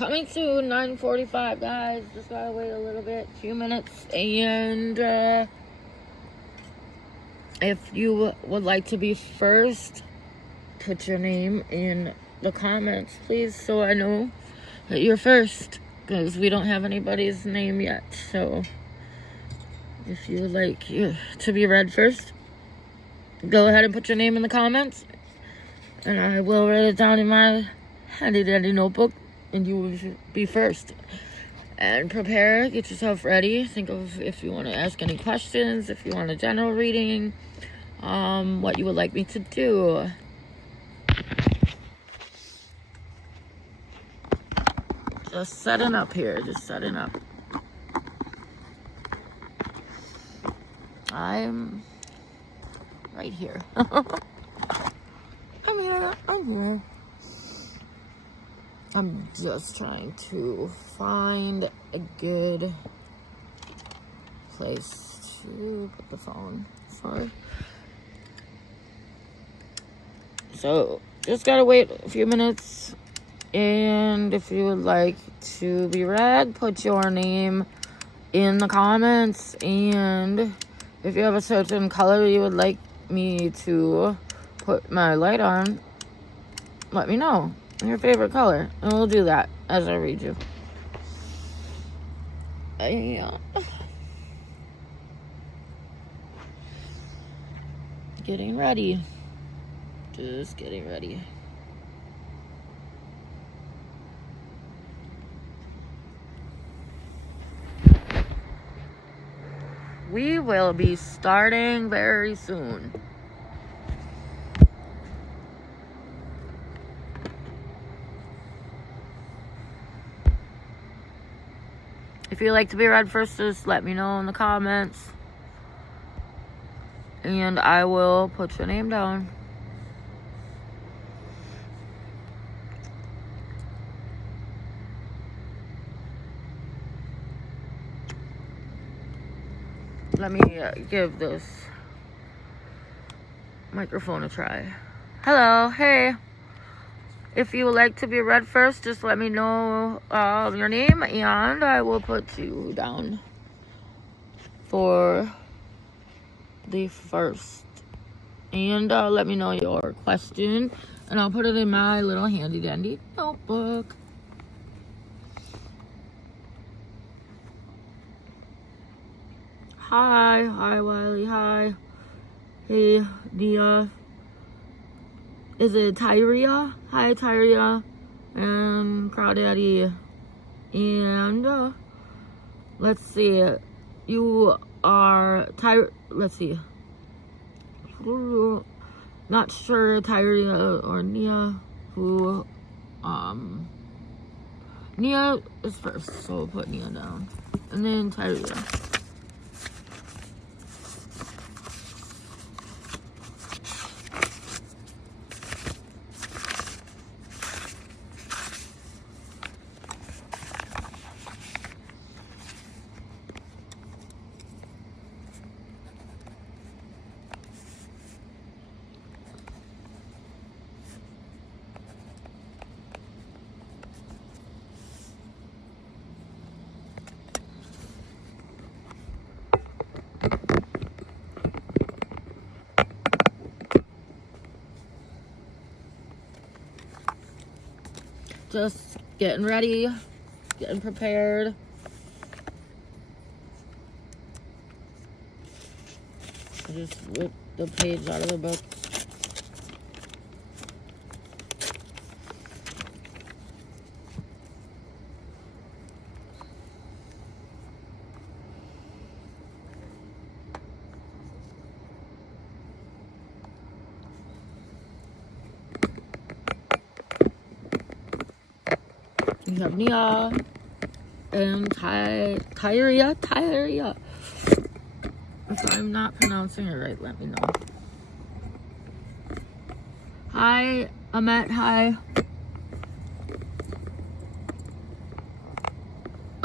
coming soon, 9:45, guys. Just gotta wait a little bit, few minutes. And if you would like to be first, put your name in the comments, please, so I know that you're first, because we don't have anybody's name yet. So if you would like to be read first, go ahead and put your name in the comments, and I will write it down in my handy dandy notebook, and you will be first. And prepare, get yourself ready. Think of if you want to ask any questions, if you want a general reading, what you would like me to do. Just setting up here, just setting up. I'm right here. I'm here. I'm just trying to find a good place to put the phone. Sorry. So, just gotta wait a few minutes. And if you would like to be read, put your name in the comments. And if you have a certain color you would like me to put my light on, let me know your favorite color, and we'll do that as I read you. Getting ready. Just getting ready. We will be starting very soon. If you'd like to be read first, just let me know in the comments, and I will put your name down. Let me give this microphone a try. Hello, hey. If you would like to be read first, just let me know your name, and I will put you down for the first. And let me know your question, and I'll put it in my little handy dandy notebook. Hi Wiley, hi. Hey Nia. Is it Tyria? Hi Tyria. And Crawdaddy. And let's see. You are let's see. Not sure Tyria or Nia who Nia is first, so we'll put Nia down. And then Tyria. Just getting ready, getting prepared. I just ripped the page out of the book. You have Nia and Tyria. If I'm not pronouncing it right, let me know. Hi, Amet, hi.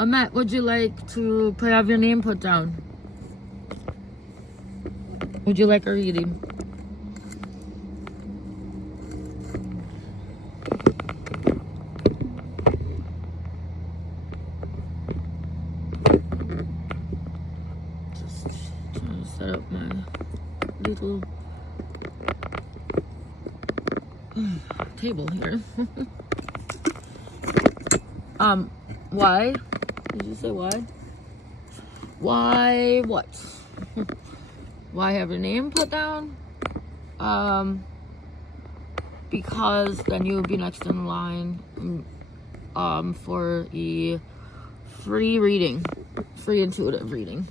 Amet, would you like to have your name put down? Would you like a reading? move my little table here. Why? Did you say why? Why what? Why have your name put down? Because then you'll be next in line for a free reading, free intuitive reading.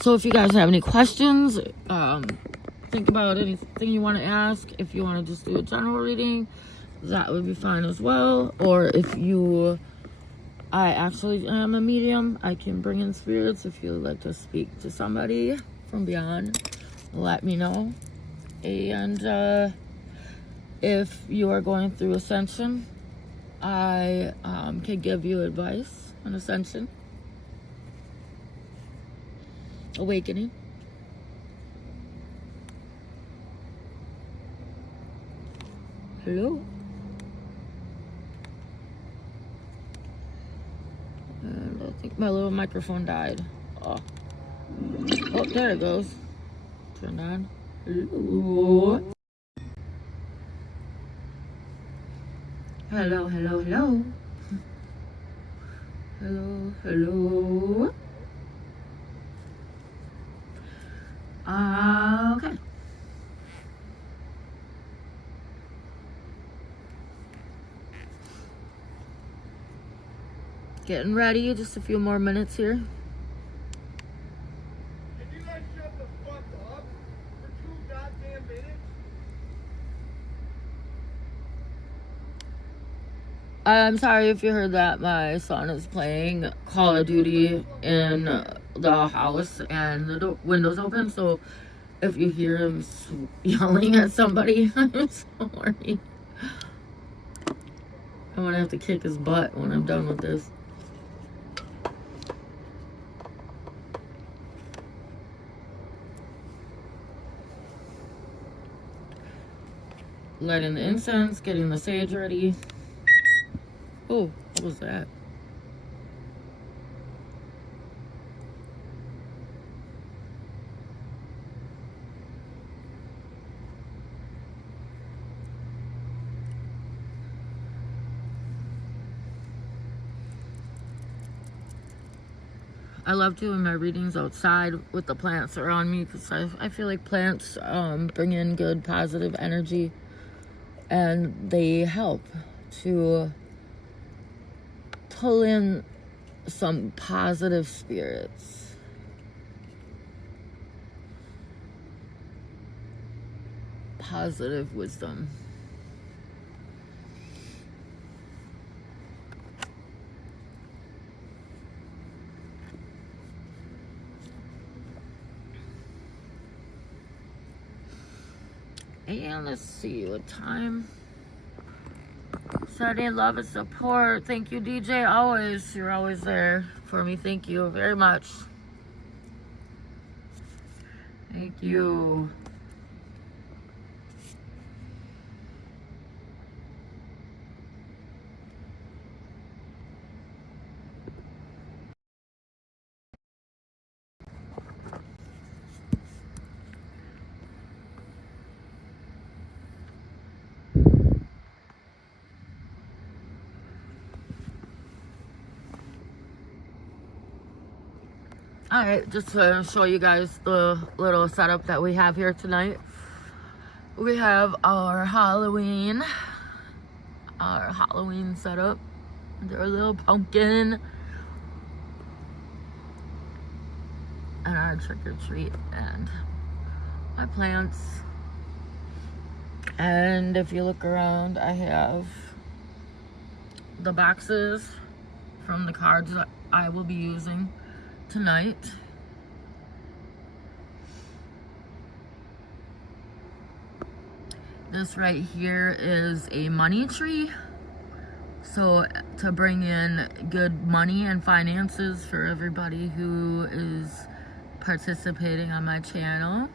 So if you guys have any questions, think about anything you want to ask. If you want to just do a general reading, that would be fine as well. Or if I actually am a medium, I can bring in spirits. If you would like to speak to somebody from beyond, let me know. And if you are going through ascension, I can give you advice on ascension, awakening. Hello. And I think my little microphone died. Oh, there it goes. Turn on. Hello. Hello, hello, hello. Hello, hello. Okay. Getting ready, just a few more minutes here. Can you guys shut the fuck up for 2 goddamn minutes? I'm sorry if you heard that. My son is playing Call of Duty in the house and the window's open, so if you hear him yelling at somebody, I'm sorry. I'm gonna have to kick his butt when I'm done with this. Lighting the incense, getting the sage ready. Oh, what was that? I love doing my readings outside with the plants around me because I feel like plants bring in good positive energy, and they help to pull in some positive spirits. Positive wisdom. And let's see what time. Saturday love and support. Thank you, DJ. Always. You're always there for me. Thank you very much. Thank you. Alright, just to show you guys the little setup that we have here tonight. We have our Halloween setup. There's a little pumpkin. And our trick or treat and my plants. And if you look around, I have the boxes from the cards that I will be using tonight. This right here is a money tree, so to bring in good money and finances for everybody who is participating on my channel.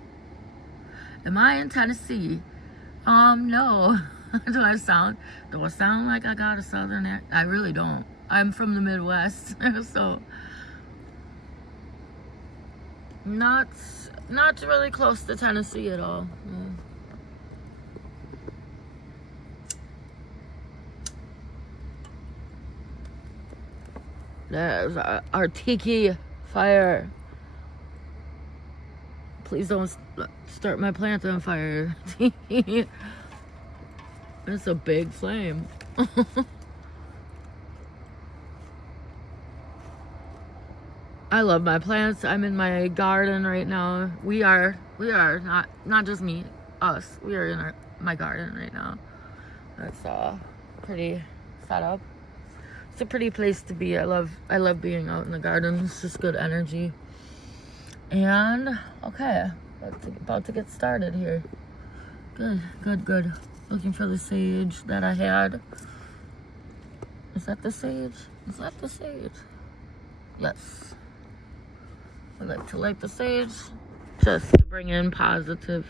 Am I in Tennessee? No. Do I sound like I got a southern accent? I really don't. I'm from the Midwest, so not not really close to Tennessee at all. Yeah. There's our tiki fire. Please don't start my plant on fire. It's a big flame. I love my plants. I'm in my garden right now. We are not just me, us. We are in my garden right now. It's pretty set up. It's a pretty place to be. I love being out in the garden. It's just good energy. And okay, about to get started here. Good. Looking for the sage that I had. Is that the sage? Yes. I like to light the sage just to bring in positive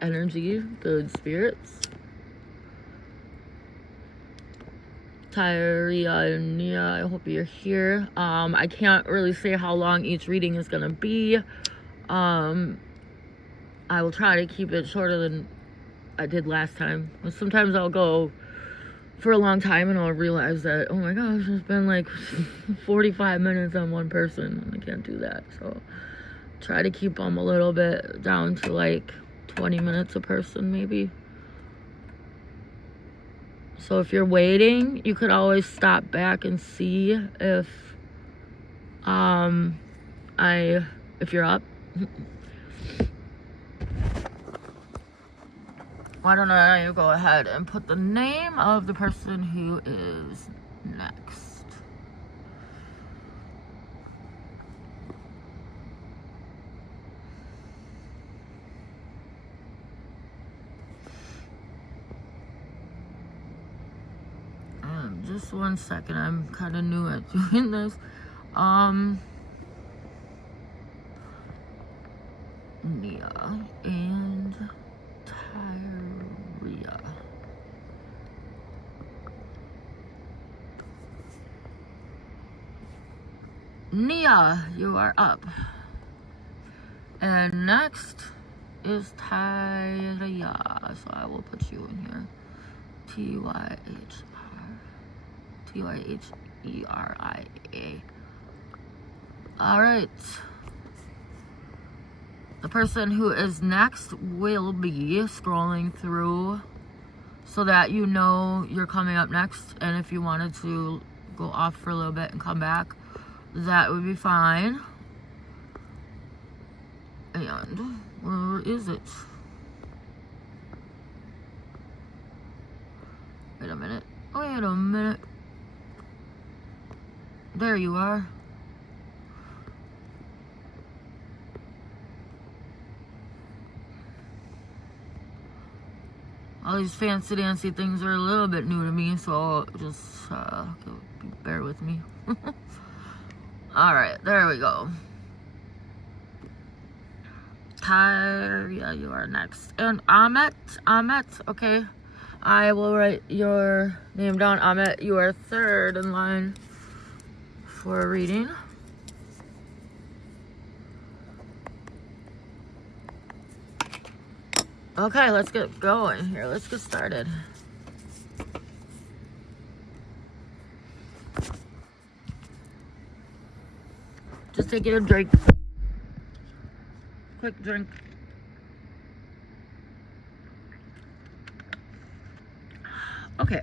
energy, good spirits. Tyria and Nia, I hope you're here. I can't really say how long each reading is gonna be. I will try to keep it shorter than I did last time. Sometimes I'll go for a long time and I'll realize that, oh my gosh, it's been like 45 minutes on one person, and I can't do that. So try to keep them a little bit down to like 20 minutes a person maybe. So if you're waiting, you could always stop back and see if you're up. Why don't I go ahead and put the name of the person who is next. Just 1 second. I'm kind of new at doing this. Nia and Tyria. Nia, you are up. And next is Tyria. So I will put you in here. Tyheria. All right. The person who is next will be scrolling through so that you know you're coming up next. And if you wanted to go off for a little bit and come back, that would be fine. And where is it? Wait a minute. There you are. All these fancy dancy things are a little bit new to me, so just bear with me. Alright, there we go. Tyria, you are next. And Amit, okay. I will write your name down. Amit, you are third in line for a reading. Okay, let's get going here. Let's get started. Just take a drink. Quick drink. Okay.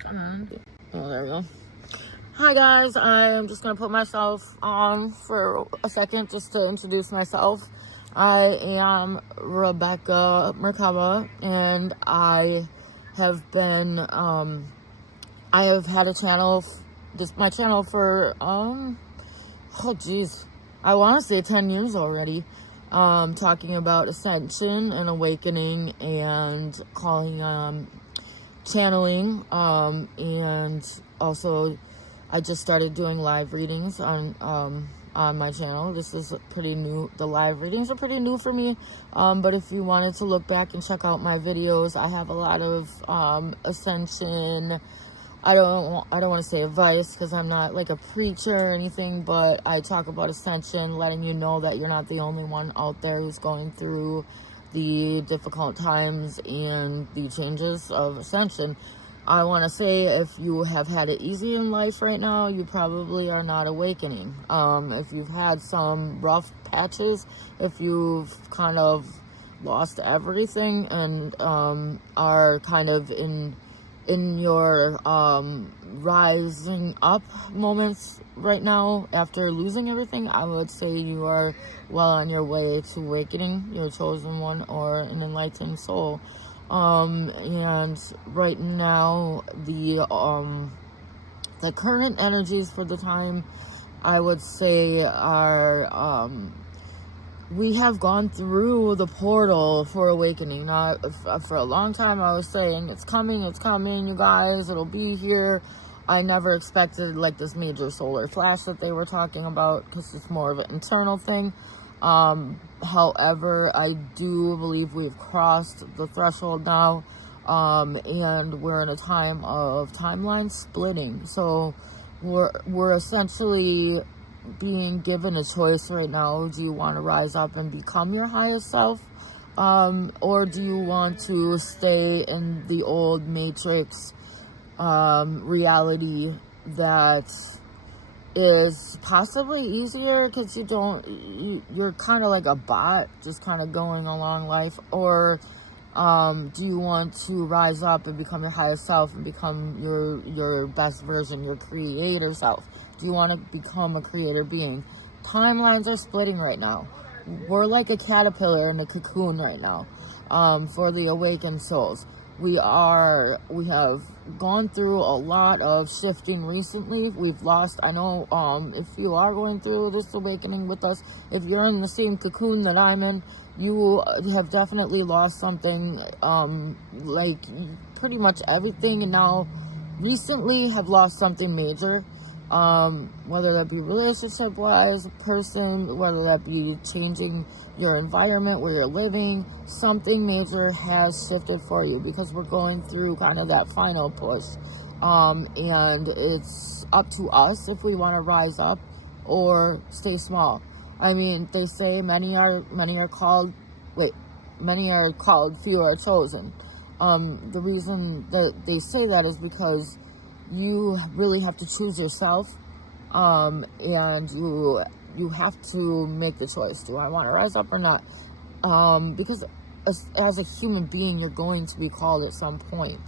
Come on. Oh, there we go. Hi guys, I'm just gonna put myself on for a second just to introduce myself. I am Rebekah Merkabah, and I have been, I have had a channel, my channel for, oh geez, I want to say 10 years already, talking about ascension and awakening and calling, channeling, and also I just started doing live readings on on my channel. This is pretty new. The live readings are pretty new for me. But if you wanted to look back and check out my videos, I have a lot of ascension. I don't want to say advice because I'm not like a preacher or anything, but I talk about ascension, letting you know that you're not the only one out there who's going through the difficult times and the changes of ascension. I want to say if you have had it easy in life right now, you probably are not awakening. If you've had some rough patches, if you've kind of lost everything and are kind of in your rising up moments right now after losing everything, I would say you are well on your way to awakening. You're a chosen one or an enlightened soul. And right now the current energies for the time, I would say, are we have gone through the portal for awakening. Now, for a long time, I was saying, it's coming, you guys, it'll be here. I never expected, like, this major solar flash that they were talking about, because it's more of an internal thing. However, I do believe we've crossed the threshold now, and we're in a time of timeline splitting. So, we're essentially being given a choice right now. Do you want to rise up and become your highest self, or do you want to stay in the old matrix reality that is possibly easier because you're kind of like a bot just kind of going along life? Or do you want to rise up and become your highest self and become your best version, your creator self? Do you want to become a creator being? Timelines are splitting right now. We're like a caterpillar in a cocoon right now. For the awakened souls, we have gone through a lot of shifting recently. We've lost, I know, if you are going through this awakening with us, if you're in the same cocoon that I'm in, you have definitely lost something, like pretty much everything, and now recently have lost something major. Whether that be relationship-wise, person, whether that be changing your environment where you're living, something major has shifted for you, because we're going through kind of that final push. And it's up to us if we want to rise up or stay small. I mean, they say many are called, few are chosen. The reason that they say that is because you really have to choose yourself, and you have to make the choice. Do I want to rise up or not? Because as a human being, you're going to be called at some point.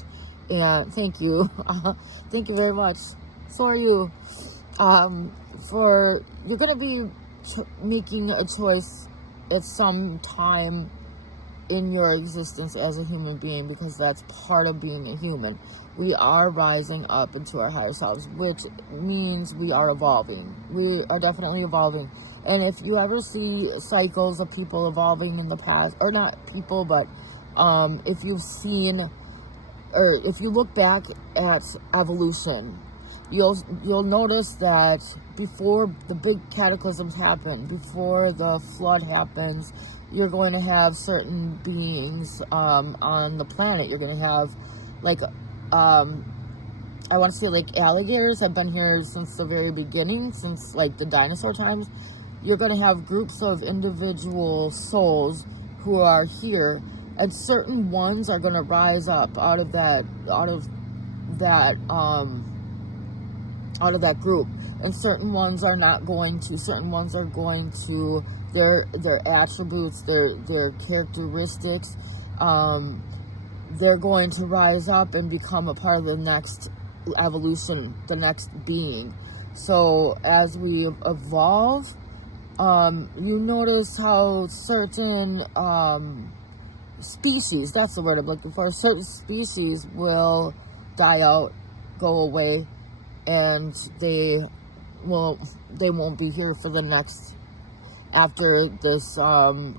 And thank you. Thank you very much. So are you. You're going to be making a choice at some time in your existence as a human being, because that's part of being a human. We are rising up into our higher selves, which means we are evolving. We are definitely evolving. And if you ever see cycles of people evolving in the past, or not people, but if you've seen, or if you look back at evolution, you'll notice that before the big cataclysms happen, before the flood happens, you're going to have certain beings on the planet. You're going to have, like, I want to say, like, alligators have been here since the very beginning, since, like, the dinosaur times. You're going to have groups of individual souls who are here, and certain ones are going to rise up out of that group, and certain ones are not going to. Certain ones are going to, their attributes, their characteristics, they're going to rise up and become a part of the next evolution, the next being. So as we evolve, you notice how certain species, that's the word I'm looking for, certain species will die out, go away, and they won't be here for the next, after this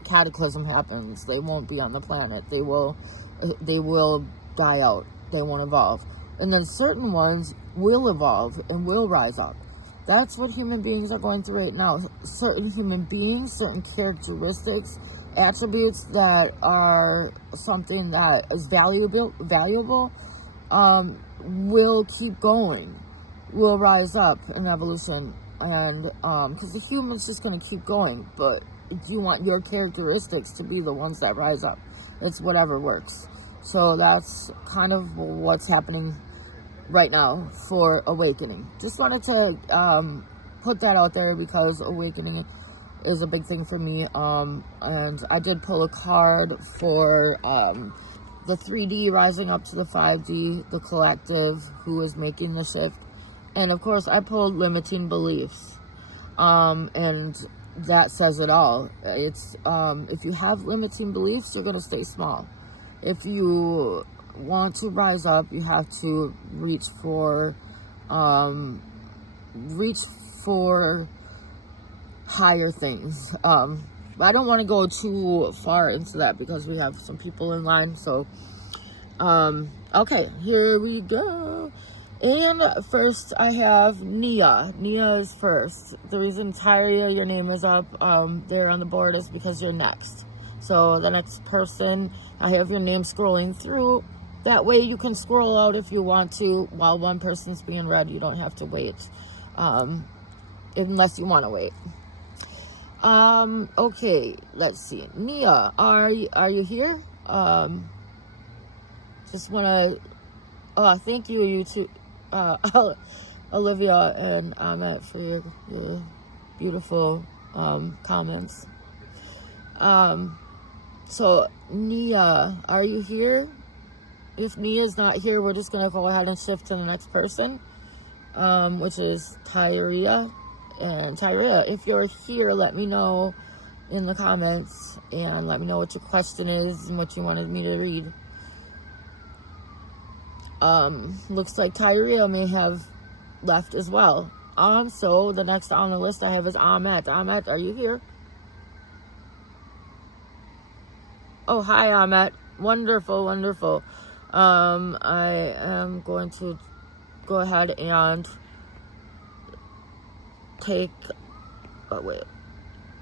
cataclysm happens. They won't be on the planet. They will die out. They won't evolve. And then certain ones will evolve and will rise up. That's what human beings are going through right now. Certain human beings, certain characteristics, attributes that are something that is valuable, will keep going, will rise up in evolution. And because the human's just going to keep going, but you want your characteristics to be the ones that rise up. It's whatever works. So that's kind of what's happening right now for awakening. Just wanted to put that out there because awakening is a big thing for me. And I did pull a card for the 3D rising up to the 5D, the collective who is making the shift. And of course I pulled limiting beliefs. And that says it all. It's if you have limiting beliefs, you're gonna stay small. If you want to rise up, you have to reach for higher things. I don't want to go too far into that because we have some people in line. So okay, here we go. And first I have Nia. Nia is first. The reason Tyria, your name is up there on the board is because you're next. So the next person, I have your name scrolling through. That way you can scroll out if you want to while one person's being read. You don't have to wait unless you want to wait. Okay, let's see. Nia, are you here? Just want to thank you two, Olivia and Ahmet, for your beautiful comments. So Nia, are you here? If Nia's not here, we're just gonna go ahead and shift to the next person, which is Tyria. And Tyria, if you're here, let me know in the comments and let me know what your question is and what you wanted me to read. Looks like Tyria may have left as well. So the next on the list I have is Ahmet. Ahmet, are you here? Oh, hi, Ahmet. Wonderful, wonderful. I am going to go ahead and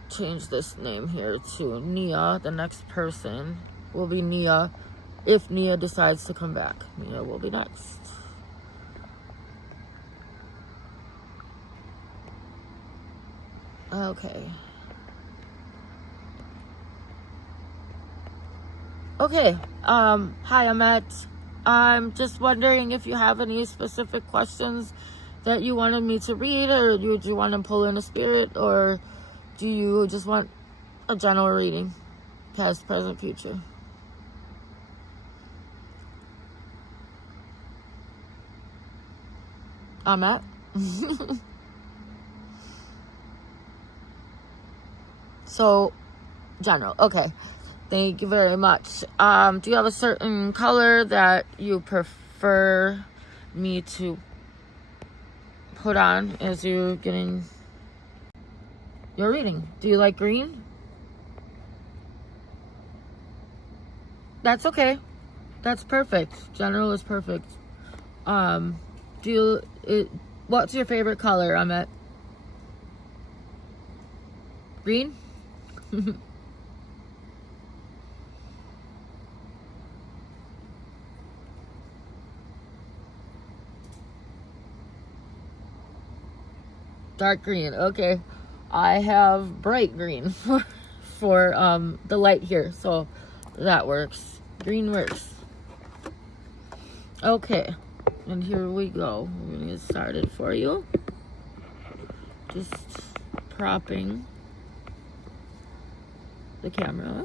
change this name here to Nia. The next person will be Nia. If Nia decides to come back, Nia will be next. Okay. Okay, hi, Ahmet. I'm just wondering if you have any specific questions that you wanted me to read, or do you want to pull in a spirit, or do you just want a general reading, past, present, future? Ahmet? So, general, okay. Thank you very much. Do you have a certain color that you prefer me to put on as you're getting your reading? Do you like green? That's okay. That's perfect. General is perfect. What's your favorite color, Ahmet? Green? Dark green. Okay, I have bright green for the light here, so that works. Green works. Okay, and here we go. We're gonna get started for you. Just propping the camera.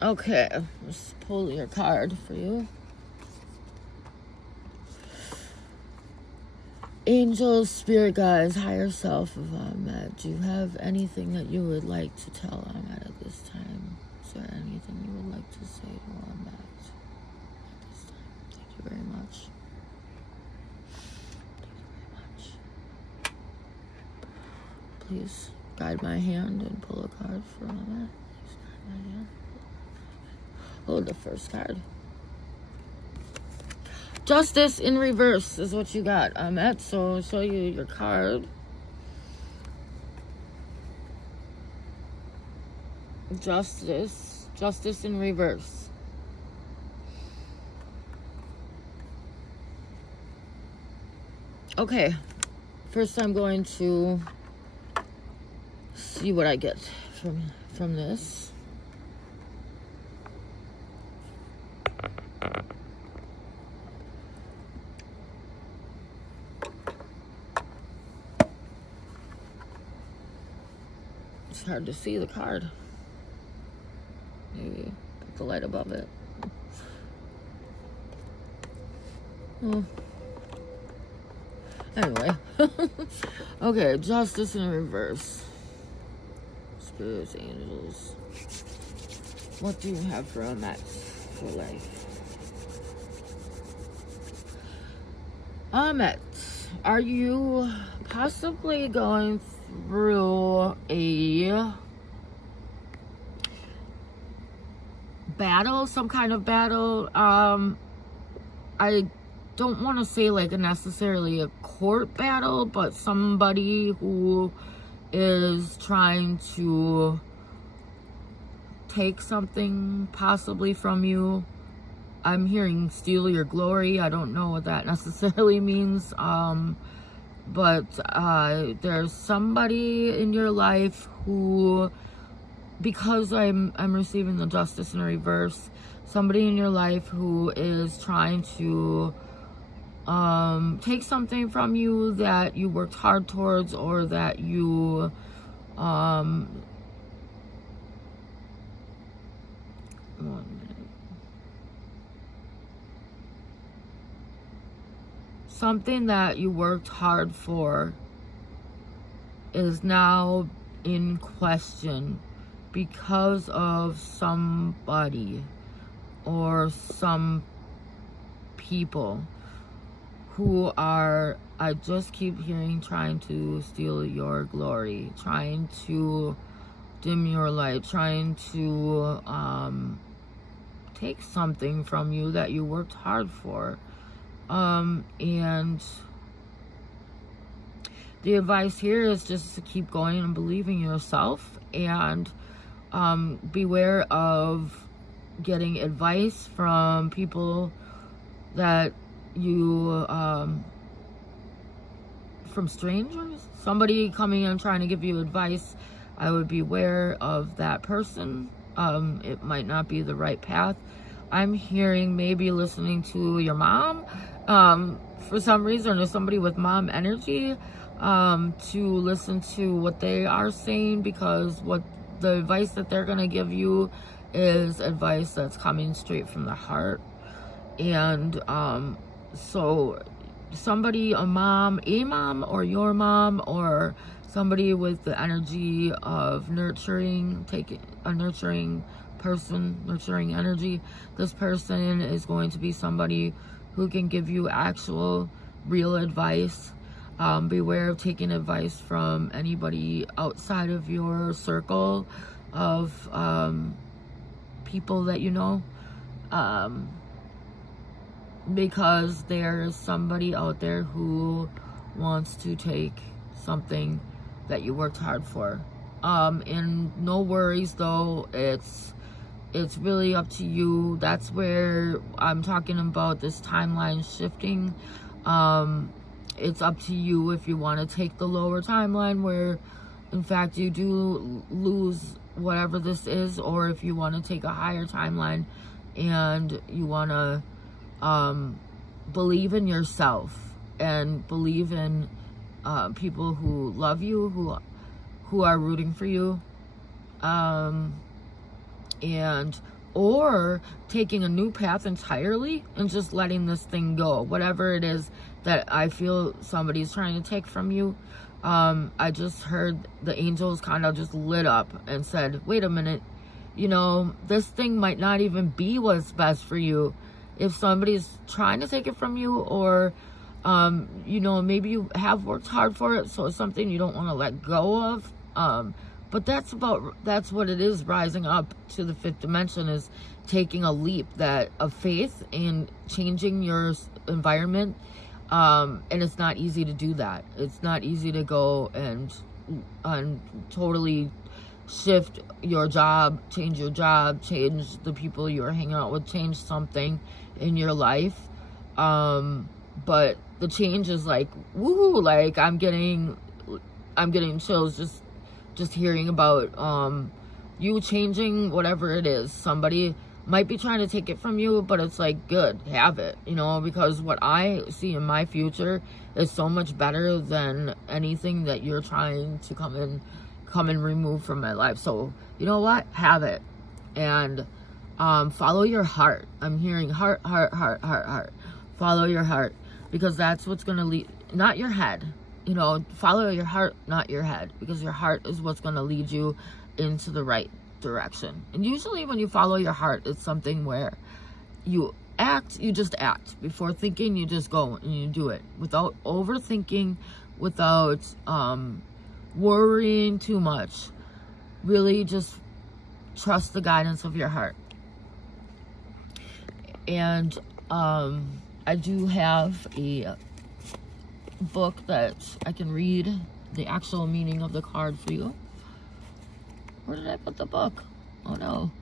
Okay, let's pull your card for you. Angels, spirit guides, higher self of Ahmet, do you have anything that you would like to tell Ahmet at this time? Is there anything you would like to say to Ahmet at this time? Thank you very much. Thank you very much. Please guide my hand and pull a card for Ahmet. Please guide my hand. Hold the first card. Justice in reverse is what you got, Ahmet. So I'll show you your card. Justice in reverse. Okay, first I'm going to see what I get from this. It's hard to see the card. Maybe put the light above it. Oh. Anyway. Okay, justice in reverse. Spirits, angels. What do you have for a match for life? Ahmet, are you possibly going through a battle, some kind of battle? I don't want to say like necessarily a court battle, but somebody who is trying to take something possibly from you. I'm hearing steal your glory. I don't know what that necessarily means. But there's somebody in your life who, because I'm receiving the justice in reverse, somebody in your life who is trying to take something from you that you worked hard towards, or that you something that you worked hard for is now in question because of somebody or some people who are, I just keep hearing, trying to steal your glory, trying to dim your light, trying to take something from you that you worked hard for. And the advice here is just to keep going and believe in yourself, and beware of getting advice from people that you from strangers, somebody coming and trying to give you advice. I would beware of that person. It might not be the right path. I'm hearing maybe listening to your mom for some reason, or somebody with mom energy, to listen to what they are saying, because what the advice that they're going to give you is advice that's coming straight from the heart. And so somebody, a mom or your mom, or somebody with the energy of nurturing, taking a nurturing person, nurturing energy, this person is going to be somebody who can give you actual real advice. Beware of taking advice from anybody outside of your circle of people that you know, because there's somebody out there who wants to take something that you worked hard for. And no worries though, it's really up to you. That's where I'm talking about this timeline shifting. It's up to you if you want to take the lower timeline where in fact you do lose whatever this is, or if you want to take a higher timeline and you want to believe in yourself and believe in people who love you, who are rooting for you, and or taking a new path entirely and just letting this thing go, whatever it is that I feel somebody's trying to take from you. I just heard the angels kind of just lit up and said, wait a minute, you know, this thing might not even be what's best for you. If somebody's trying to take it from you, or you know, maybe you have worked hard for it, so it's something you don't want to let go of, But that's what it is. Rising up to the 5th dimension is taking a leap of faith and changing your environment. And it's not easy to do that. It's not easy to go and totally shift your job, change the people you're hanging out with, change something in your life. But the change is like, woohoo, like I'm getting chills just hearing about you changing whatever it is. Somebody might be trying to take it from you, but it's like, good, have it, because what I see in my future is so much better than anything that you're trying to come and remove from my life. So you know what, have it. And follow your heart. I'm hearing heart. Follow your heart, because that's what's going to lead, not your head. Follow your heart, not your head, because your heart is what's going to lead you into the right direction. And usually when you follow your heart, it's something where you just act. Before thinking, you just go and you do it without overthinking, without worrying too much. Really just trust the guidance of your heart. And I do have a book that I can read the actual meaning of the card for you. Where did I put the book? Oh no.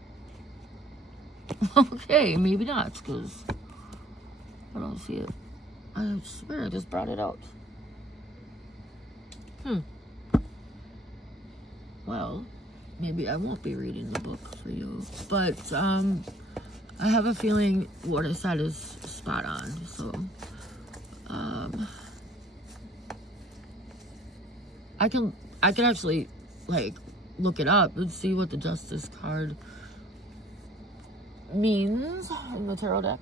Okay, maybe not, because I don't see it. I swear I just brought it out. Well, maybe I won't be reading the book for you. But I have a feeling what I said is spot on. So I can actually like look it up and see what the Justice card means in the tarot deck.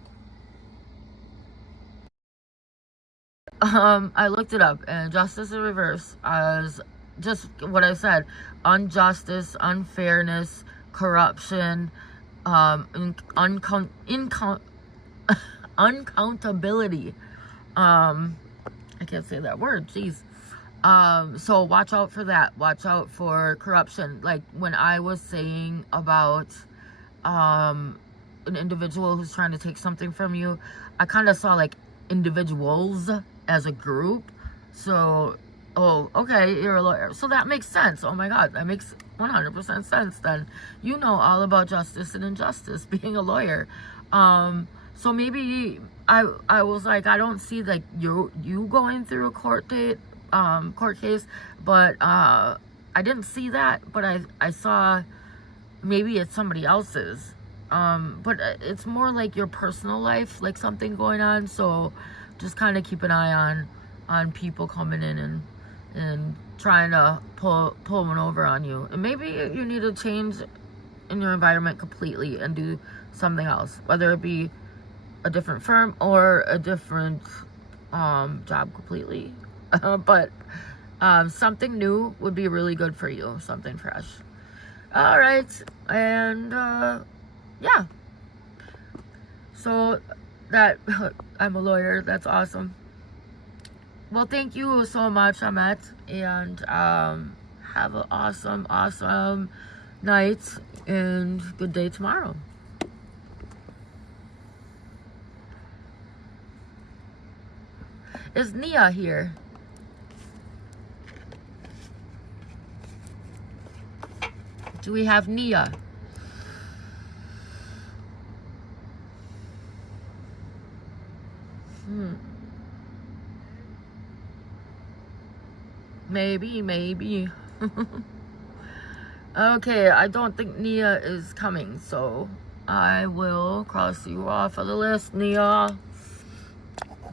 I looked it up, and Justice in reverse as just what I said: injustice, unfairness, corruption, uncountability. I can't say that word, jeez. So watch out for that. Watch out for corruption. Like when I was saying about an individual who's trying to take something from you, I kind of saw like individuals as a group. So, oh, okay, you're a lawyer. So that makes sense. Oh my God, that makes 100% sense then. You know all about justice and injustice, being a lawyer. So maybe I was like, I don't see like you going through a court case, but I didn't see that, but I saw maybe it's somebody else's, but it's more like your personal life, like something going on. So just kind of keep an eye on people coming in and trying to pull one over on you. And maybe you need to change in your environment completely and do something else, whether it be a different firm or a different job completely. But something new would be really good for you, something fresh. All right, and yeah. So that I'm a lawyer. That's awesome. Well, thank you so much, Ahmet, and have an awesome night and good day tomorrow. Is Nia here? Do we have Nia? Maybe. Okay, I don't think Nia is coming, so I will cross you off of the list, Nia.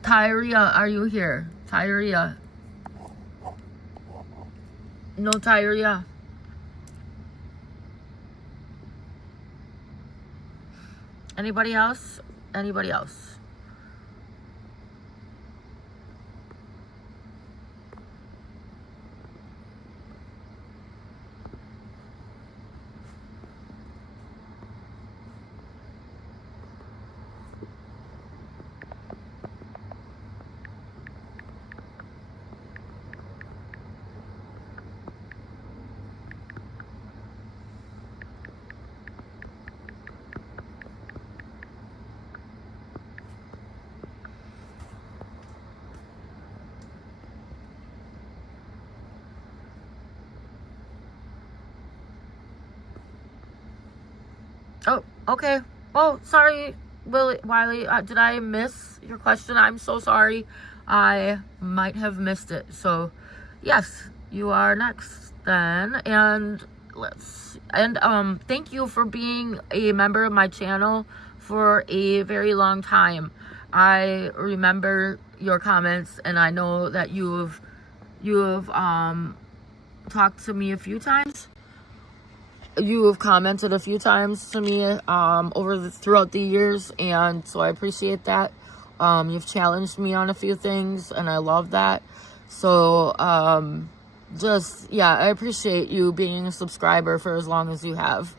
Tyria, are you here? Tyria. No, Tyria. Anybody else? Anybody else? Okay. Oh, sorry, Wiley. Did I miss your question? I'm so sorry. I might have missed it. So, yes, you are next then. And thank you for being a member of my channel for a very long time. I remember your comments, and I know that you have talked to me a few times. You have commented a few times to me throughout the years, and so I appreciate that. You've challenged me on a few things, and I love that. So I appreciate you being a subscriber for as long as you have.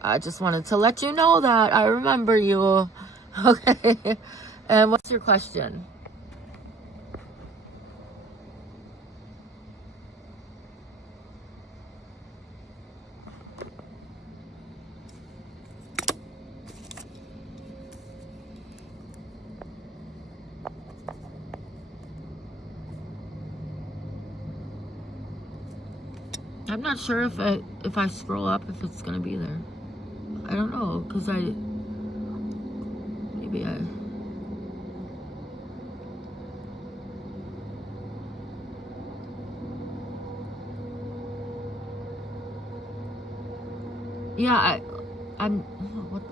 I just wanted to let you know that I remember you. Okay. And what's your question? I'm not sure if I scroll up if it's gonna be there. I don't know, because what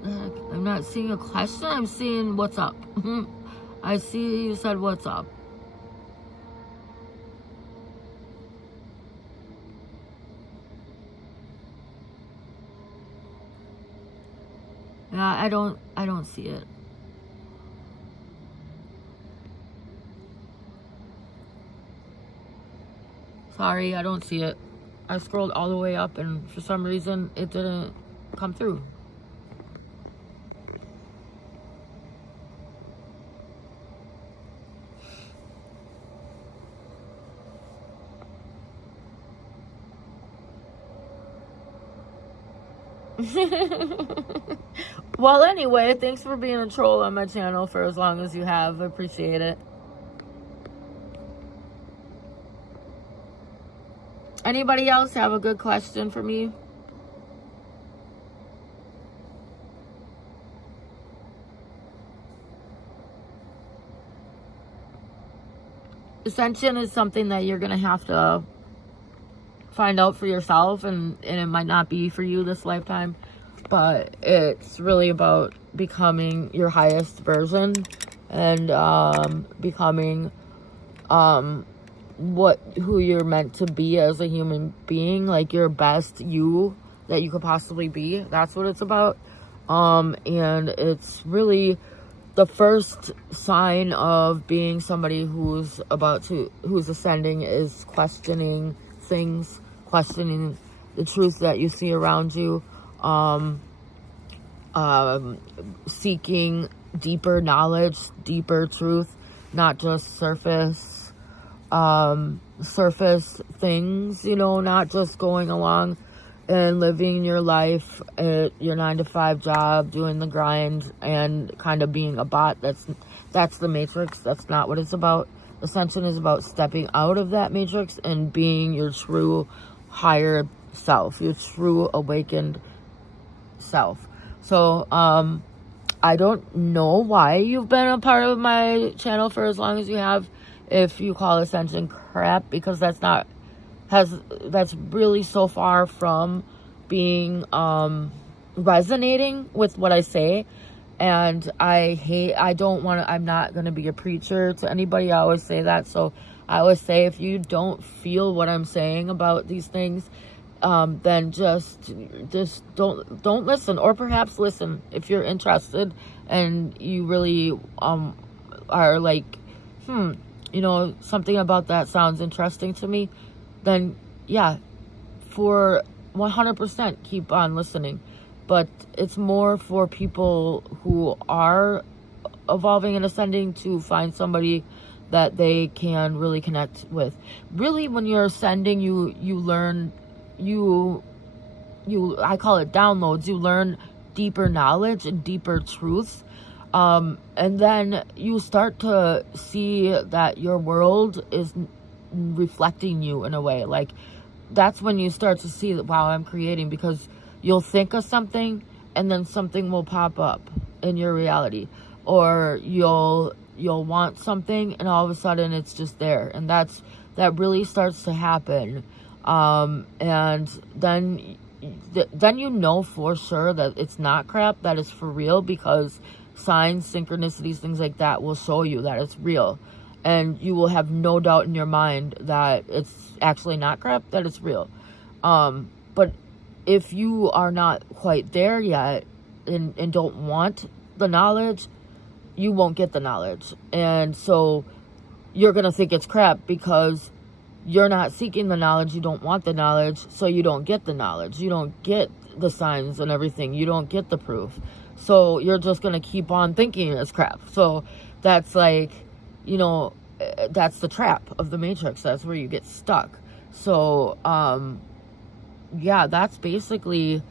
the heck? I'm not seeing a question. I'm seeing what's up. I see you said what's up. Yeah, I don't see it. Sorry, I don't see it. I scrolled all the way up, and for some reason it didn't come through. Well, anyway, thanks for being a troll on my channel for as long as you have. I appreciate it. Anybody else have a good question for me? Ascension is something that you're going to have to find out for yourself, and it might not be for you this lifetime, but it's really about becoming your highest version and becoming who you're meant to be as a human being, like your best you that you could possibly be. That's what it's about. And it's really the first sign of being somebody who's ascending is questioning things, questioning the truth that you see around you, seeking deeper knowledge, deeper truth, not just surface things, not just going along and living your life at your 9-to-5 job, doing the grind and kind of being a bot. That's the matrix. That's not what it's about. Ascension is about stepping out of that matrix and being your true higher self, your true awakened self. So I don't know why you've been a part of my channel for as long as you have, if you call Ascension crap, because that's really so far from being resonating with what I say. And I'm not going to be a preacher to anybody. I always say that. So I always say, if you don't feel what I'm saying about these things, then just don't listen, or perhaps listen if you're interested and you really are like, something about that sounds interesting to me, then yeah, for 100% keep on listening. But it's more for people who are evolving and ascending to find somebody that they can really connect with. Really, when you're ascending, you learn, I call it downloads. You learn deeper knowledge and deeper truths. And then you start to see that your world is reflecting you in a way. Like, that's when you start to see that, wow, I'm creating, because you'll think of something and then something will pop up in your reality, or you'll want something and all of a sudden it's just there, and that really starts to happen. And then you know for sure that it's not crap, that it's for real, because signs, synchronicities, things like that will show you that it's real, and you will have no doubt in your mind that it's actually not crap, that it's real. But if you are not quite there yet and don't want the knowledge, you won't get the knowledge. And so you're going to think it's crap because you're not seeking the knowledge. You don't want the knowledge, so you don't get the knowledge. You don't get the signs and everything. You don't get the proof. So you're just going to keep on thinking it's crap. So that's like, you know, that's the trap of the Matrix. That's where you get stuck. So, yeah, that's basically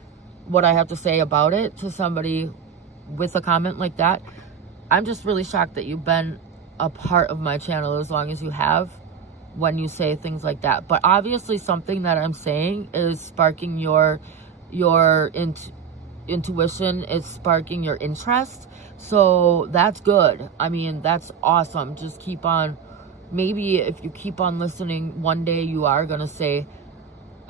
what I have to say about it to somebody with a comment like that. I'm just really shocked that you've been a part of my channel as long as you have, when you say things like that. But obviously something that I'm saying is sparking your intuition, is sparking your interest. So that's good. I mean, that's awesome. Just keep on. Maybe if you keep on listening, one day you are going to say,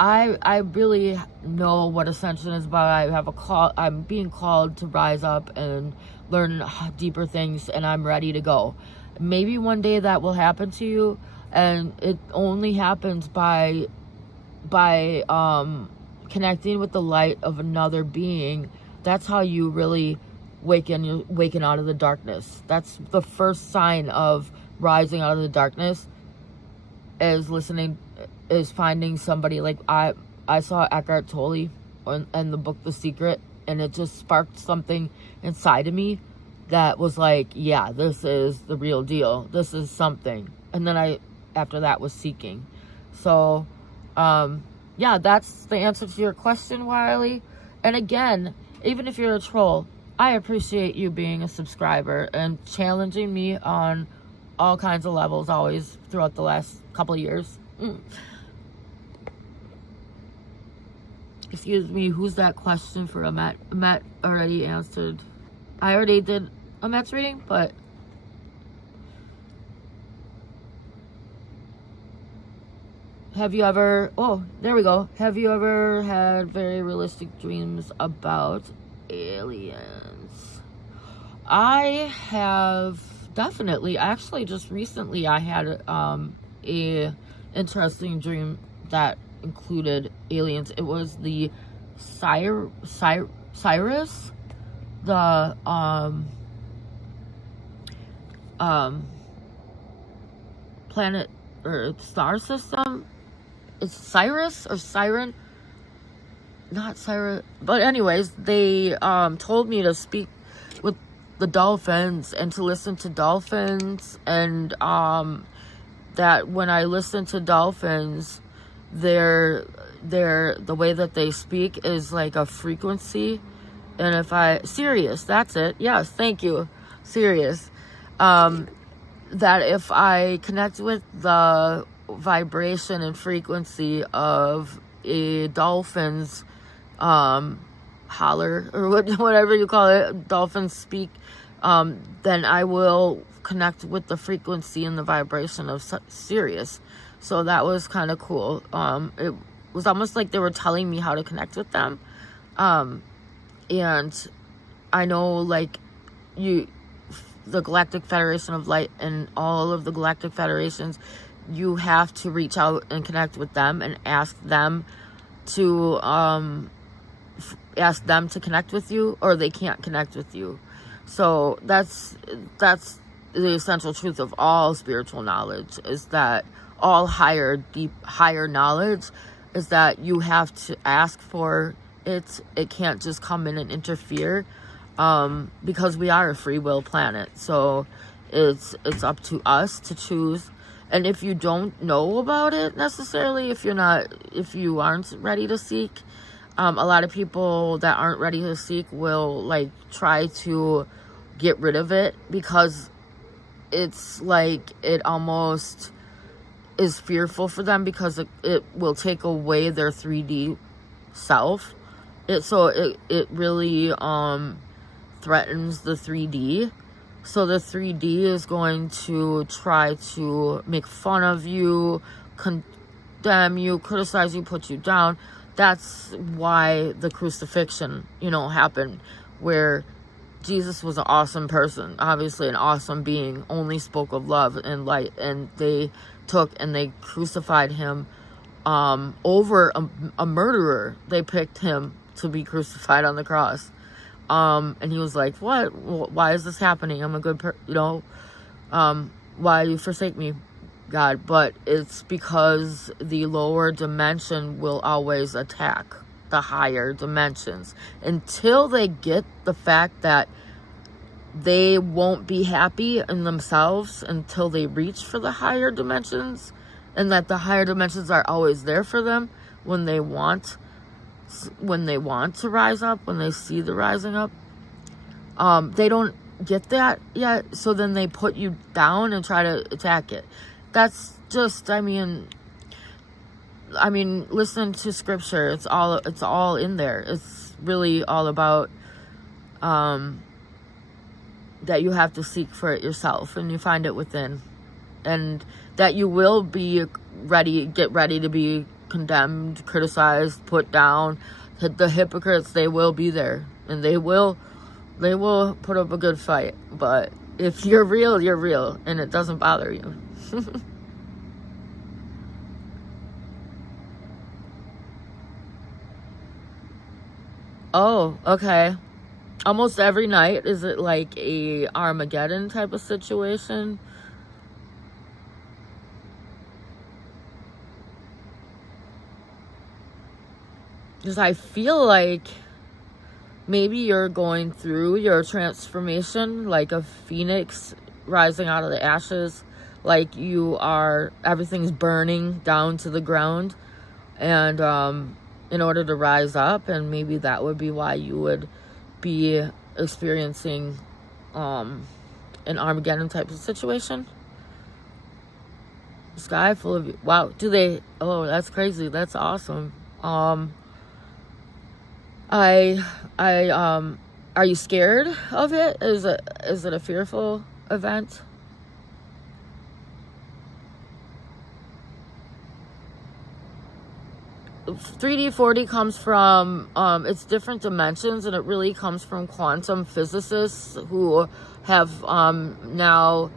I really know what ascension is about. I have a call. I'm being called to rise up and learn deeper things, and I'm ready to go. Maybe one day that will happen to you, and it only happens by connecting with the light of another being. That's how you really waken out of the darkness. That's the first sign of rising out of the darkness, is finding somebody. Like I saw Eckhart Tolle and the book The Secret, and it just sparked something inside of me that was like, yeah, this is the real deal. This is something. And then after that was seeking. So, yeah, that's the answer to your question, Wiley. And again, even if you're a troll, I appreciate you being a subscriber and challenging me on all kinds of levels, always throughout the last couple of years. Excuse me, who's that question for Amet? Amet already answered. I already did Amet's reading, but have you ever, oh, there we go. Have you ever had very realistic dreams about aliens? I have, definitely. Actually, just recently I had a interesting dream that included aliens. It was the Cyrus, the planet or star system. It's Cyrus or Siren, not Cyrus. But anyways, they told me to speak with the dolphins and to listen to dolphins, and that when I listen to dolphins, the way that they speak is like a frequency. And if Sirius, that's it. Yes, thank you, Sirius. That if I connect with the vibration and frequency of a dolphin's holler, or whatever you call it, dolphins speak, then I will connect with the frequency and the vibration of Sirius. So that was kind of cool. It was almost like they were telling me how to connect with them. And I know, like, the Galactic Federation of Light and all of the Galactic Federations, you have to reach out and connect with them and ask them to connect with you, or they can't connect with you. So that's the essential truth of all spiritual knowledge, is that all higher knowledge is that you have to ask for it. It can't just come in and interfere, because we are a free will planet. So it's up to us to choose. And if you don't know about it necessarily, if you aren't ready to seek, a lot of people that aren't ready to seek will like try to get rid of it, because it's like it almost is fearful for them, because it will take away their 3D self. it really threatens the 3D. So the 3D is going to try to make fun of you, condemn you, criticize you, put you down. That's why the crucifixion, happened, where Jesus was an awesome person, obviously an awesome being, only spoke of love and light, and they took and they crucified him over a murderer. They picked him to be crucified on the cross. And he was like, what? Why is this happening? I'm a good why you forsake me, God? But it's because the lower dimension will always attack the higher dimensions until they get the fact that they won't be happy in themselves until they reach for the higher dimensions, and that the higher dimensions are always there for them when they want to rise up, when they see the rising up. They don't get that yet, so then they put you down and try to attack it. That's just, listen to scripture. It's all in there. It's really all about that you have to seek for it yourself, and you find it within, and that you will get ready to be condemned, criticized, put down. The hypocrites, they will be there, and they will put up a good fight. But if you're real, you're real, and it doesn't bother you. Oh, okay. Almost every night, is it like a Armageddon type of situation? Because I feel like maybe you're going through your transformation like a phoenix rising out of the ashes. Like everything's burning down to the ground. And in order to rise up, and maybe that would be why you would be experiencing an Armageddon type of situation. Sky full of you. Wow. Oh, that's crazy. That's awesome. Are you scared of it? Is it a fearful event? $3D 4D comes from it's different dimensions, and it really comes from quantum physicists who have now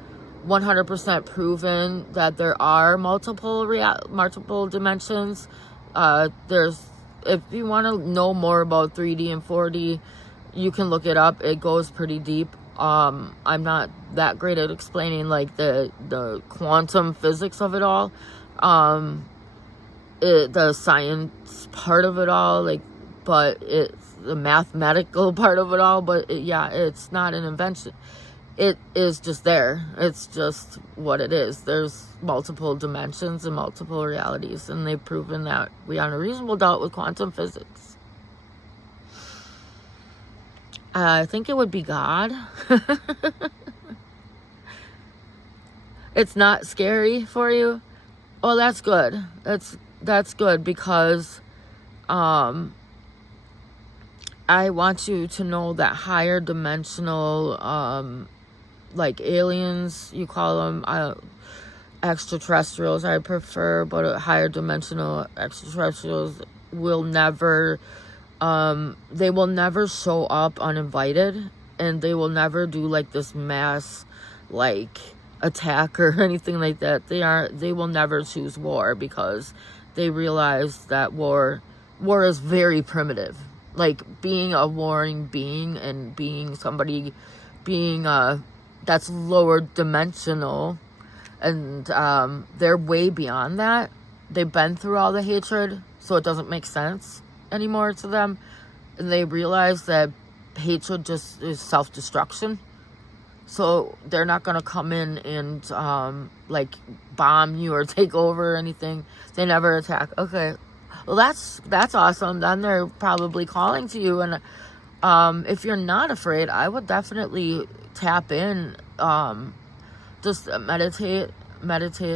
100% proven that there are multiple dimensions. If you want to know more about 3D and 4D, you can look it up. It goes pretty deep. I'm not that great at explaining like the quantum physics of it all. The science part of it all, but it's the mathematical part of it all. But it's not an invention. It is just there. It's just what it is. There's multiple dimensions and multiple realities, and they've proven that beyond a reasonable doubt with quantum physics. I think it would be God. It's not scary for you. Oh, that's good. That's good, because I want you to know that higher dimensional like aliens, you call them extraterrestrials, I prefer, but higher dimensional extraterrestrials will never they will never show up uninvited, and they will never do like this mass attack or anything like that. They will never choose war, because they realize that war is very primitive. Like being a warring being and being somebody that's lower dimensional, and they're way beyond that. They've been through all the hatred, so it doesn't make sense anymore to them, and they realize that hatred just is self-destruction. So they're not gonna come in and bomb you or take over or anything. They never attack. Okay, well that's awesome. Then they're probably calling to you, and if you're not afraid, I would definitely tap in. Just meditate,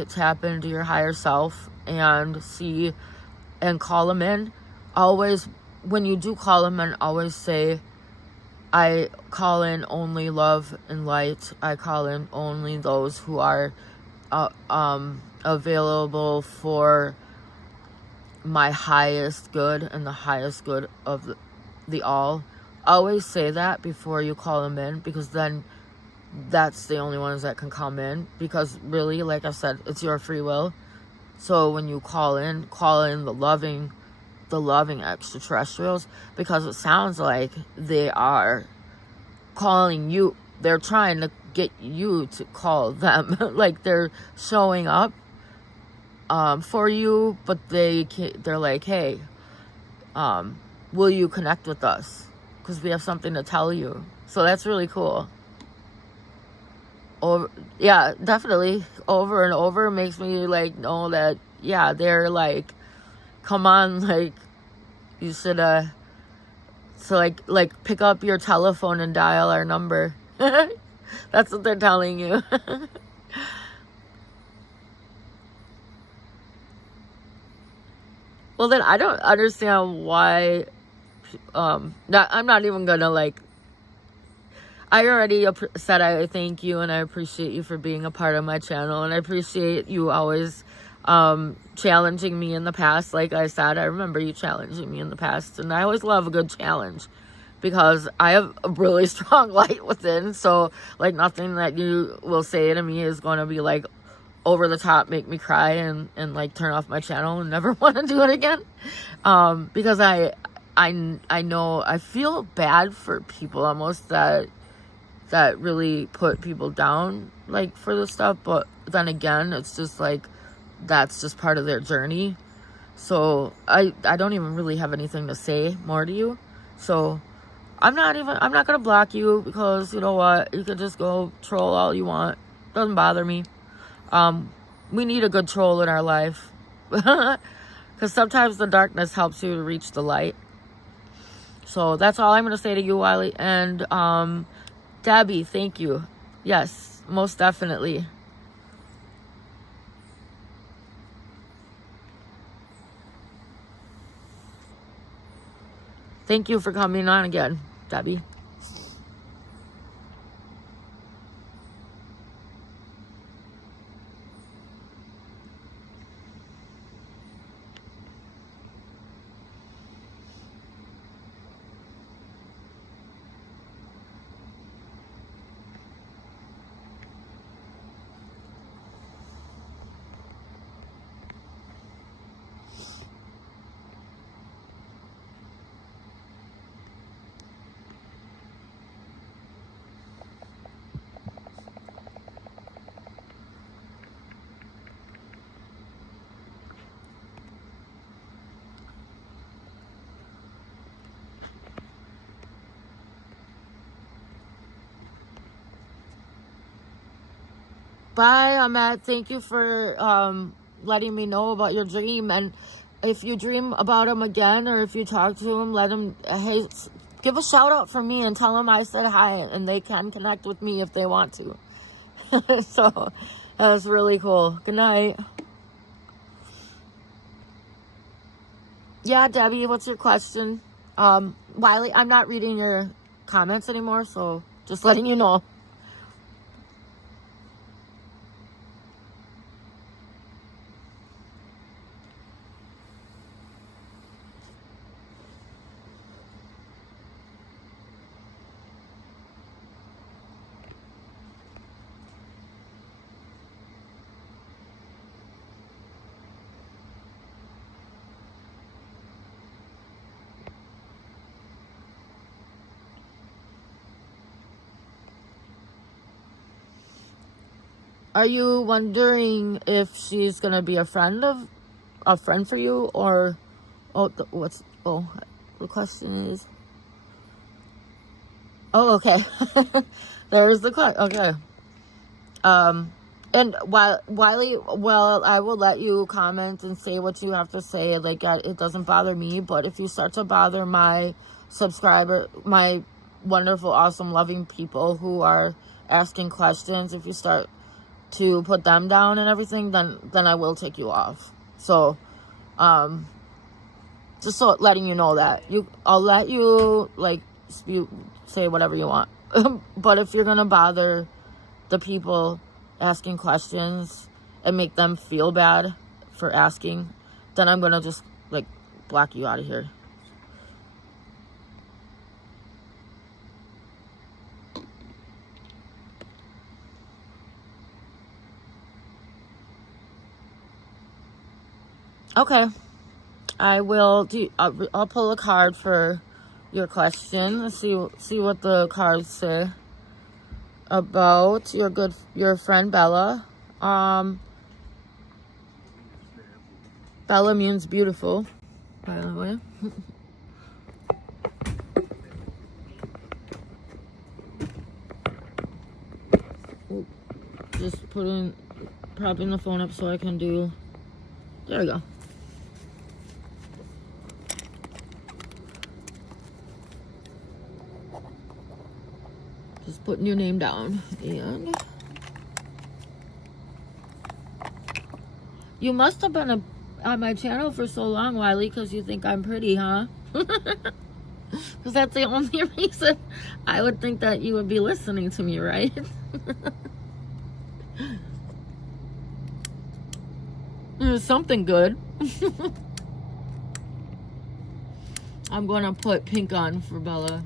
tap into your higher self, and see, and call them in. Always when you do call them, and always say, I call in only love and light. I call in only those who are available for my highest good and the highest good of the all. Always say that before you call them in, because then that's the only ones that can come in. Because really, like I said, it's your free will. So when you call in the loving extraterrestrials, because it sounds like they are calling you. They're trying to get you to call them. Like they're showing up for you, but they're like, hey, will you connect with us? Because we have something to tell you. So that's really cool. Yeah, definitely. Over and over makes me like know that, yeah, they're like, come on, like, you should so like pick up your telephone and dial our number. That's what they're telling you. Well, then I don't understand why I'm not even gonna like, I already said I thank you and I appreciate you for being a part of my channel, and I appreciate you always challenging me in the past. Like I said, I remember you challenging me in the past, and I always love a good challenge because I have a really strong light within. So like nothing that you will say to me is going to be like over the top, make me cry and like turn off my channel and never want to do it again. Because I know, I feel bad for people almost that really put people down like for this stuff, but then again, it's just like that's just part of their journey. So I don't even really have anything to say more to you. So I'm not gonna block you, because you know what, you can just go troll all you want. Doesn't bother me. We need a good troll in our life. Because sometimes the darkness helps you to reach the light. So that's all I'm gonna say to you, Wiley. And Debbie, thank you. Yes, most definitely. Thank you for coming on again, Debbie. Bye, Ahmed. Thank you for letting me know about your dream. And if you dream about him again, or if you talk to him, let him, hey, give a shout out from me and tell him I said hi, and they can connect with me if they want to. So that was really cool. Good night. Yeah, Debbie, what's your question? Wiley, I'm not reading your comments anymore, so just letting you know. Are you wondering if she's gonna be a friend for you, or the question is, okay. There's the question. Okay. And Wiley, well, I will let you comment and say what you have to say. Like, it doesn't bother me, but if you start to bother my subscriber, my wonderful, awesome, loving people who are asking questions, if you start to put them down and everything, then I will take you off. So, Just so letting you know that. I'll let you, like, say whatever you want. But if you're going to bother the people asking questions and make them feel bad for asking, then I'm going to just, like, block you out of here. Okay. I will I'll pull a card for your question. Let's see what the cards say about your friend Bella. Bella means beautiful, by the way. Just propping the phone up so I can do. There we go. Just putting your name down. And you must have been on my channel for so long, Wiley, because you think I'm pretty, huh? Because that's the only reason I would think that you would be listening to me, right? There's something good. I'm going to put pink on for Bella.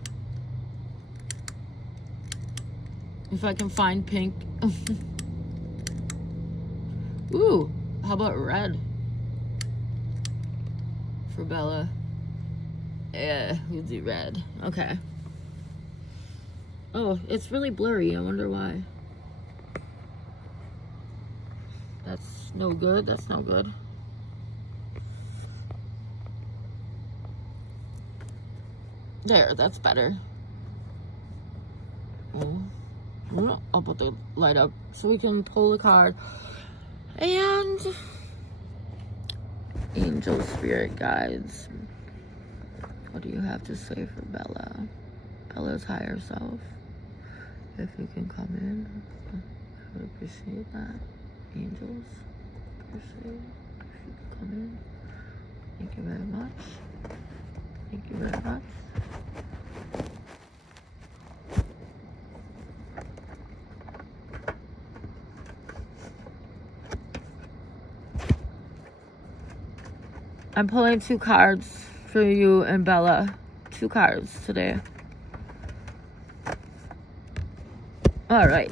If I can find pink. Ooh, how about red for Bella? Yeah, we'll do red. Okay. Oh, it's really blurry. I wonder why. That's no good. That's no good. There, that's better. I'll put the light up so we can pull the card. And angel spirit guides. What do you have to say for Bella? Bella's higher self. If you can come in, I would appreciate that. Angels, appreciate if you can come in. Thank you very much. Thank you very much. I'm pulling 2 cards for you and Bella. 2 cards today. All right.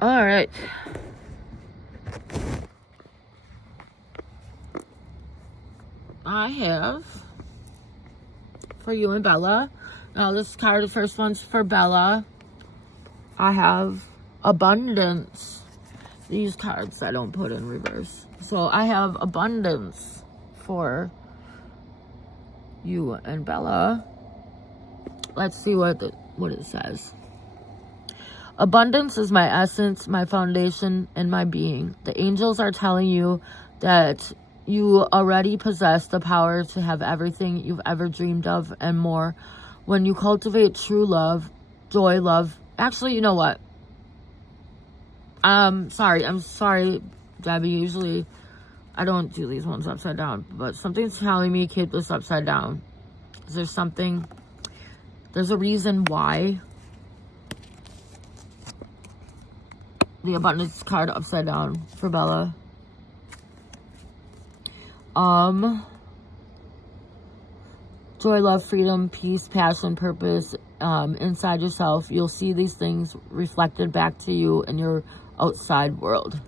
All right. I have for you and Bella. Now this card, the first one's for Bella. I have abundance. These cards I don't put in reverse. So I have abundance for you and Bella. Let's see what it says. Abundance is my essence, my foundation, and my being. The angels are telling you that you already possess the power to have everything you've ever dreamed of and more. When you cultivate true love, joy, love. Actually, you know what? I'm sorry, Debbie. Usually, I don't do these ones upside down. But something's telling me keep this upside down. Is there something? There's a reason why the abundance card upside down for Bella. Joy, love, freedom, peace, passion, purpose, inside yourself. You'll see these things reflected back to you in your outside world.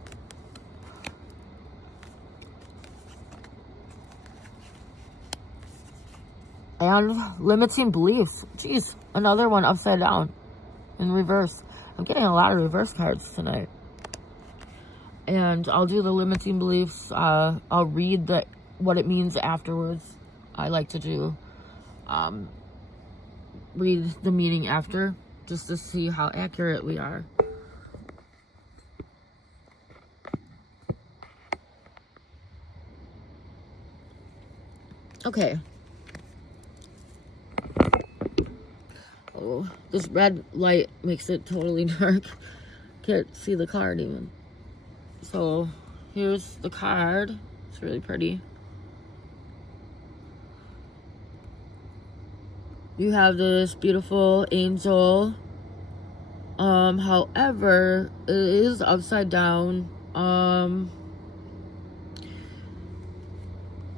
And limiting beliefs. Jeez, another one upside down in reverse. I'm getting a lot of reverse cards tonight. And I'll do the limiting beliefs. I'll read what it means afterwards. I like to do read the meaning after, just to see how accurate we are. Okay. Oh, this red light makes it totally dark. Can't see the card even. So here's the card. It's really pretty. You have this beautiful angel. However, it is upside down.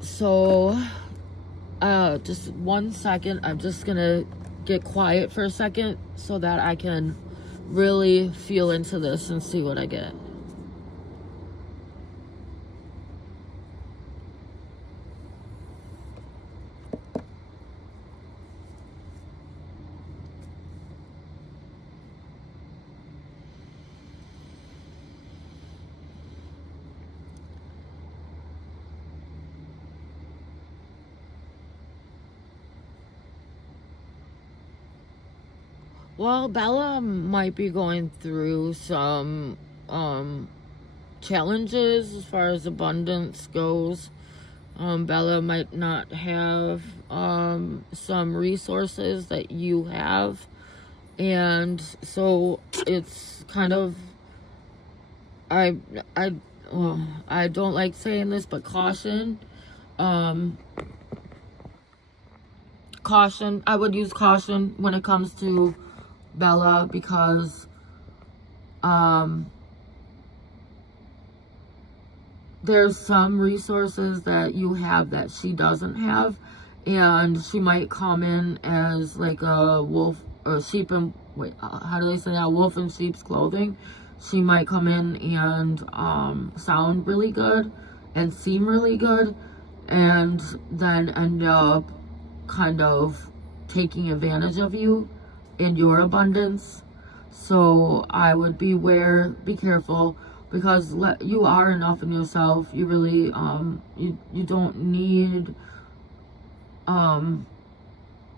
So just 1 second. I'm just gonna get quiet for a second so that I can really feel into this and see what I get. Well, Bella might be going through some challenges as far as abundance goes. Bella might not have some resources that you have, and so it's kind of, I don't like saying this, but caution. Caution. I would use caution when it comes to Bella, because there's some resources that you have that she doesn't have, and she might come in as like a wolf or sheep and how do they say that? Wolf in sheep's clothing. She might come in and sound really good and seem really good, and then end up kind of taking advantage of you in your abundance. So I would be careful, because you are enough in yourself. You really you don't need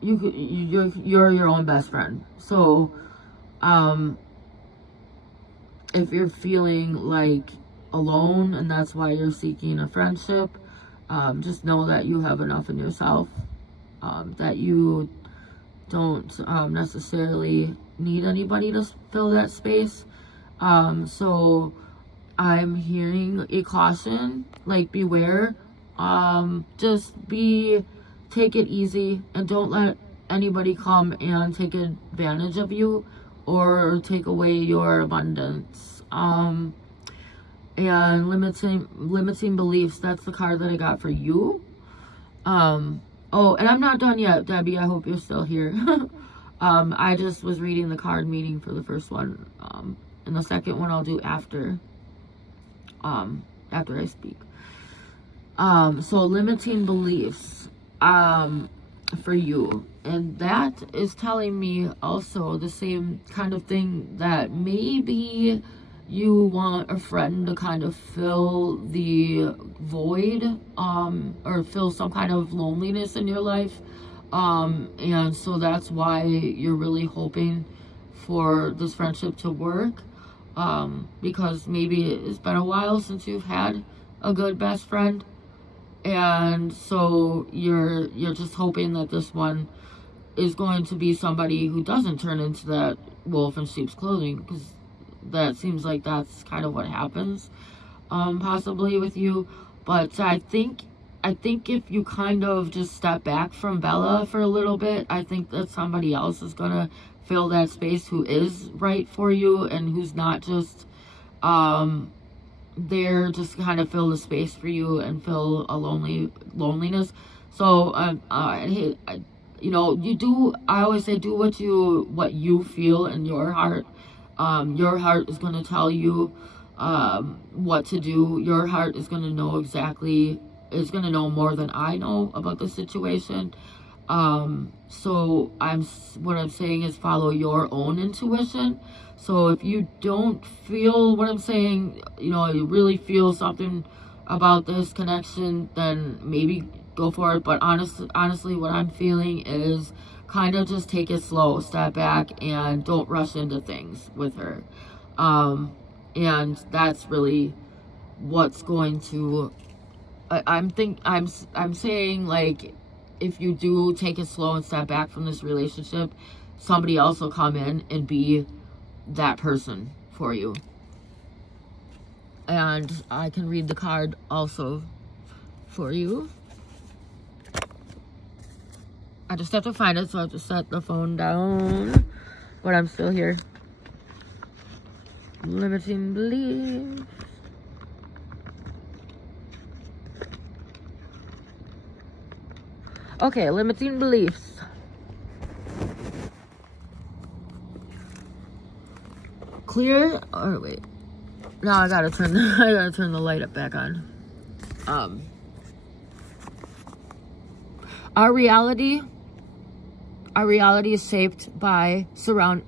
you're your own best friend. So if you're feeling like alone and that's why you're seeking a friendship, just know that you have enough in yourself, that you don't necessarily need anybody to fill that space. So I'm hearing a caution, like beware. Just take it easy, and don't let anybody come and take advantage of you or take away your abundance. And limiting beliefs, that's the card that I got for you. Oh, and I'm not done yet, Debbie. I hope you're still here. I just was reading the card meaning for the first one. And the second one I'll do after I speak. So limiting beliefs, for you. And that is telling me also the same kind of thing, that maybe you want a friend to kind of fill the void, or fill some kind of loneliness in your life. And so that's why you're really hoping for this friendship to work, because maybe it's been a while since you've had a good best friend, and so you're just hoping that this one is going to be somebody who doesn't turn into that wolf in sheep's clothing, because that seems like that's kind of what happens, possibly with you. But I think if you kind of just step back from Bella for a little bit, I think that somebody else is gonna fill that space who is right for you, and who's not just there just to kind of fill the space for you and fill a loneliness. So you know, I always say, do what you feel in your heart. Your heart is going to tell you what to do. Your heart is going to know it's going to know more than I know about the situation. So what I'm saying is follow your own intuition. So if you don't feel what I'm saying, you know, you really feel something about this connection, then maybe go for it. But honestly, what I'm feeling is kind of just take it slow, step back, and don't rush into things with her. And that's really what's going to, I'm saying, like, if you do take it slow and step back from this relationship, somebody else will come in and be that person for you. And I can read the card also for you. I just have to find it, so I have to set the phone down. But I'm still here. Limiting beliefs. Okay, limiting beliefs. Clear, or wait. No, I gotta turn the light up back on. Our reality is shaped by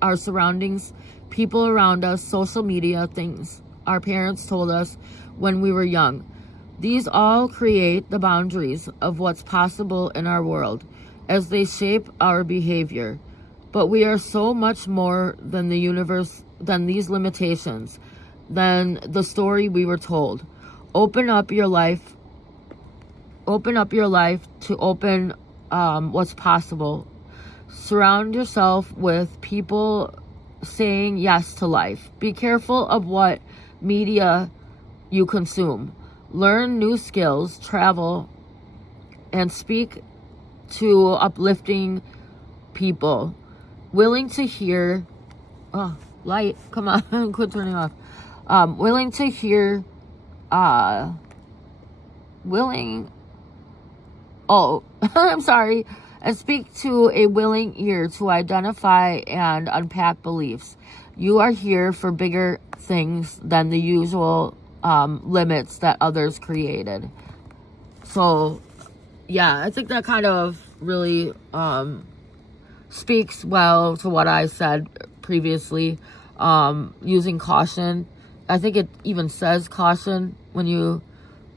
our surroundings, people around us, social media, things our parents told us when we were young. These all create the boundaries of what's possible in our world as they shape our behavior. But we are so much more than the universe, than these limitations, than the story we were told. Open up your life to open what's possible. Surround yourself with people saying yes to life. Be careful of what media you consume. Learn new skills, travel, and speak to uplifting people. Willing to hear... Oh, light. Come on. Quit turning off. Willing to hear... Oh, I'm sorry. And speak to a willing ear to identify and unpack beliefs. You are here for bigger things than the usual limits that others created. So, yeah, I think that kind of really speaks well to what I said previously. Using caution. I think it even says caution when you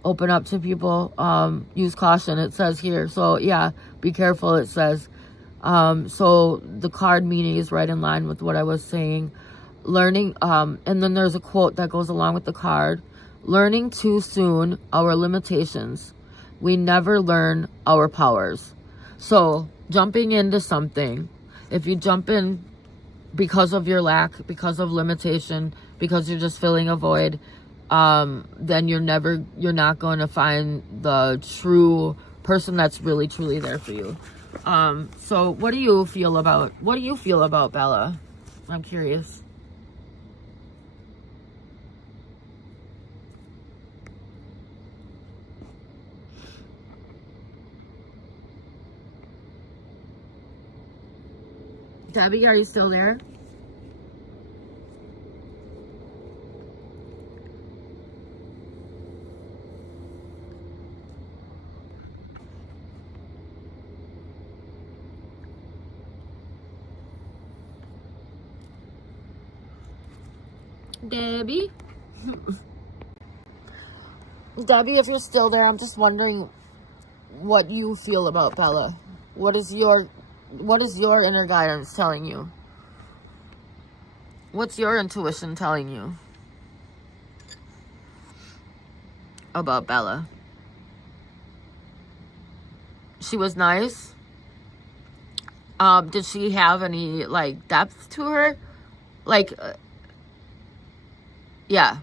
open up to people. Use caution, it says here. So, yeah, be careful, it says. So the card meaning is right in line with what I was saying. Learning, and then there's a quote that goes along with the card. Learning too soon our limitations. We never learn our powers. So jumping into something, if you jump in because of your lack, because of limitation, because you're just filling a void, then you're not going to find the true person that's really truly there for you. So what do you feel about Bella? I'm curious. Debbie, are you still there? Debbie? Debbie, if you're still there, I'm just wondering what you feel about Bella. What is your inner guidance telling you? What's your intuition telling you about Bella? She was nice. Did she have any, like, depth to her? Like, yeah.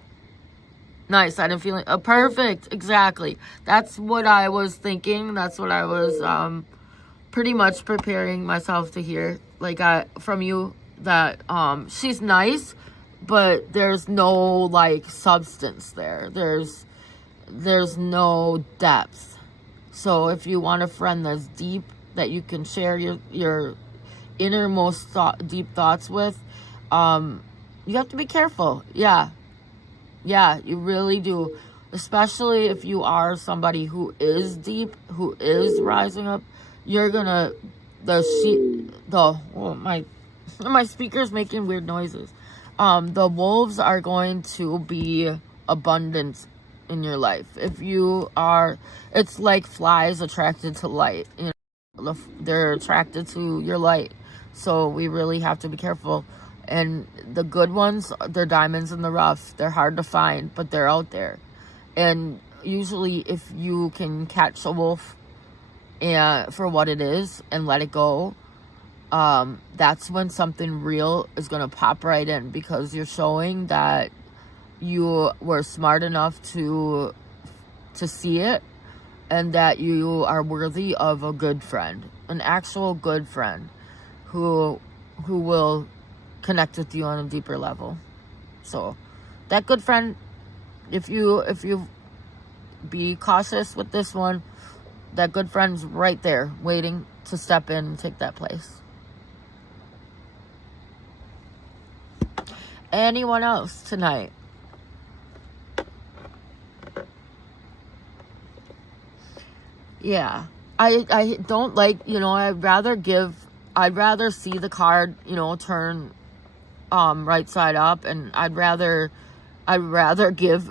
Nice. I didn't feel it. Perfect. Exactly. That's what I was thinking. That's what I was pretty much preparing myself to hear. Like, from you, that she's nice, but there's no, like, substance there. There's no depth. So if you want a friend that's deep, that you can share your innermost deep thoughts with, you have to be careful. Yeah, you really do. Especially if you are somebody who is deep, who is rising up, you're gonna, my speaker's making weird noises. The wolves are going to be abundant in your life. If you are, it's like flies attracted to light. You know, they're attracted to your light. So we really have to be careful. And the good ones, they're diamonds in the rough. They're hard to find, but they're out there. And usually if you can catch a wolf and for what it is and let it go, that's when something real is going to pop right in, because you're showing that you were smart enough to see it, and that you are worthy of a good friend, an actual good friend who will connect with you on a deeper level. So that good friend, if you be cautious with this one, that good friend's right there waiting to step in and take that place. Anyone else tonight? Yeah, I don't like, I'd rather see the card, turn right side up, and I'd rather give,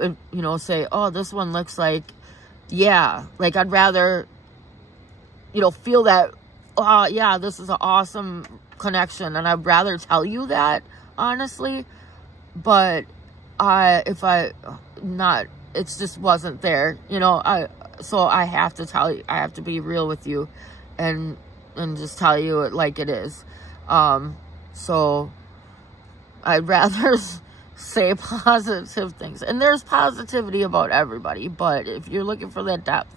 say, oh, this one looks like, yeah, like I'd rather, feel that, oh yeah, this is an awesome connection, and I'd rather tell you that, honestly. But it just wasn't there, so I have to tell you, I have to be real with you and just tell you it like it is. So I'd rather say positive things, and there's positivity about everybody, but if you're looking for that depth,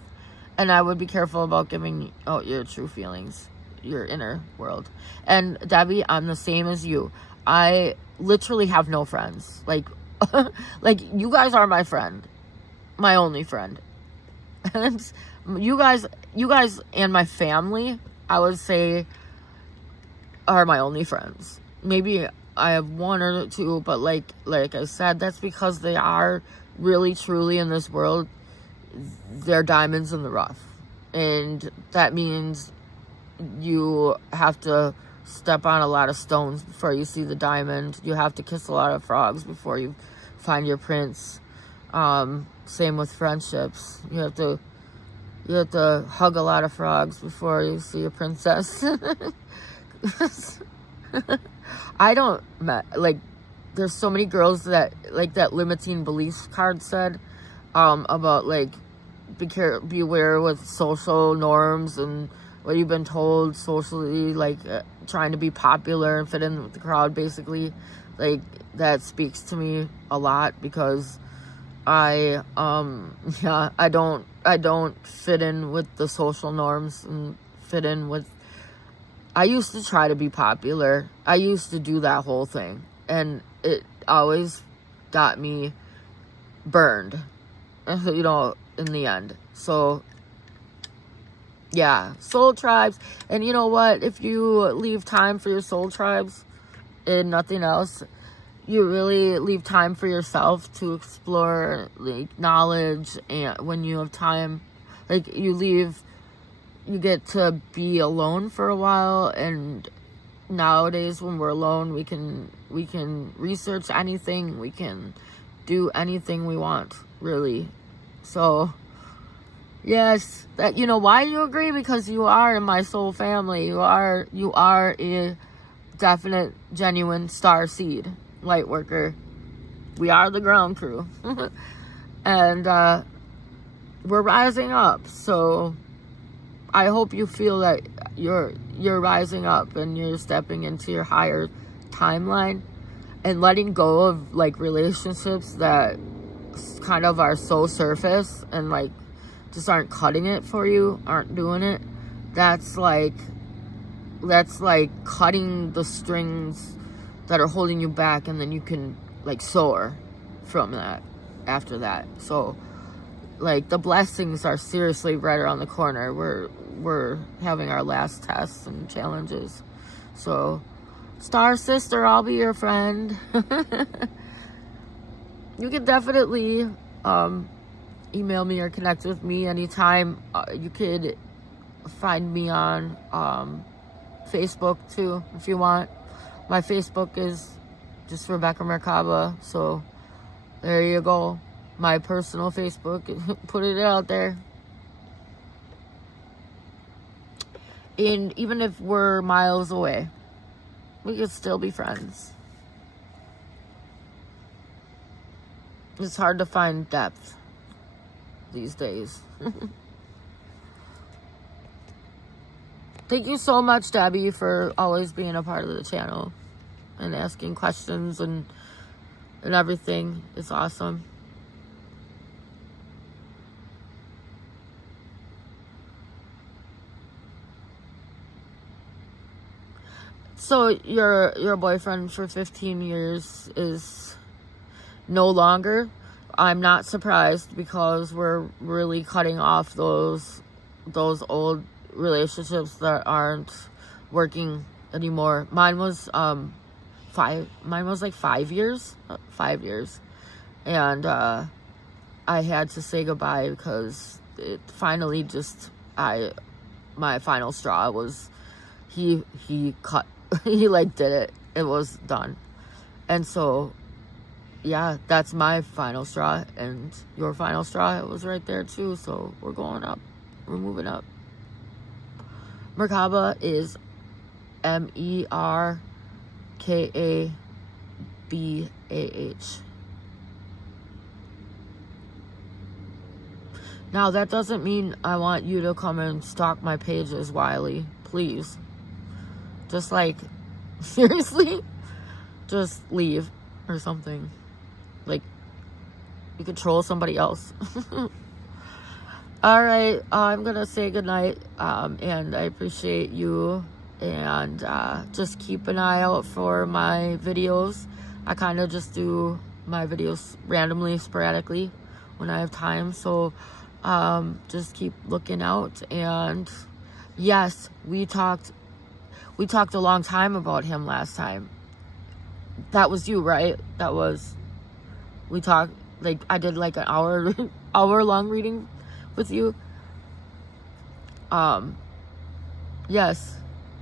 and I would be careful about giving out your true feelings, your inner world. And Debbie, I'm the same as you. I literally have no friends. Like, like you guys are my friend, my only friend. And you guys and my family, I would say, are my only friends. Maybe I have one or two, but like I said, that's because they are really, truly in this world, they're diamonds in the rough. And that means you have to step on a lot of stones before you see the diamond. You have to kiss a lot of frogs before you find your prince. Same with friendships. You have to hug a lot of frogs before you see a princess. I don't, like, there's so many girls that, like that limiting beliefs card said, about, like, beware with social norms and what you've been told socially, like, trying to be popular and fit in with the crowd, basically. Like, that speaks to me a lot, because I don't fit in with the social norms and fit in with, I used to try to be popular. I used to do that whole thing, and it always got me burned, in the end. So yeah, soul tribes. And you know what? If you leave time for your soul tribes and nothing else, you really leave time for yourself to explore, like, knowledge. And when you have time, like, you get to be alone for a while. And nowadays, when we're alone, we can research anything, we can do anything we want, really. So yes, that, why you agree? Because you are in my soul family. You are a definite, genuine star seed light worker. We are the ground crew. And we're rising up. So I hope you feel that you're rising up and you're stepping into your higher timeline and letting go of, like, relationships that kind of are so surface and, like, just aren't cutting it for you, aren't doing it. That's like cutting the strings that are holding you back, and then you can, like, soar from that after that. So, like, the blessings are seriously right around the corner. We're having our last tests and challenges. So, Star Sister, I'll be your friend. You can definitely email me or connect with me anytime. You could find me on Facebook too, if you want. My Facebook is just Rebekah Merkabah. So there you go. My personal Facebook. Put it out there. And even if we're miles away, we could still be friends. It's hard to find depth these days. Thank you so much, Debbie, for always being a part of the channel and asking questions and everything. It's awesome. So your boyfriend for 15 years is no longer. I'm not surprised, because we're really cutting off those old relationships that aren't working anymore. Mine was like 5 years. 5 years. And I had to say goodbye because it finally just my final straw was he cut he like did it. It was done. And so yeah, that's my final straw, and your final straw, it was right there too. So we're going up. We're moving up. Merkabah is Merkabah. Now, that doesn't mean I want you to come and stalk my pages, Wiley. Please. Just like, seriously? Just leave or something. Like, you could troll somebody else. Alright, I'm gonna say goodnight, and I appreciate you, and just keep an eye out for my videos. I kind of just do my videos randomly, sporadically, when I have time, so just keep looking out. And yes, we talked a long time about him last time. That was you, right? We talked, like, I did like an hour long reading with you. Yes,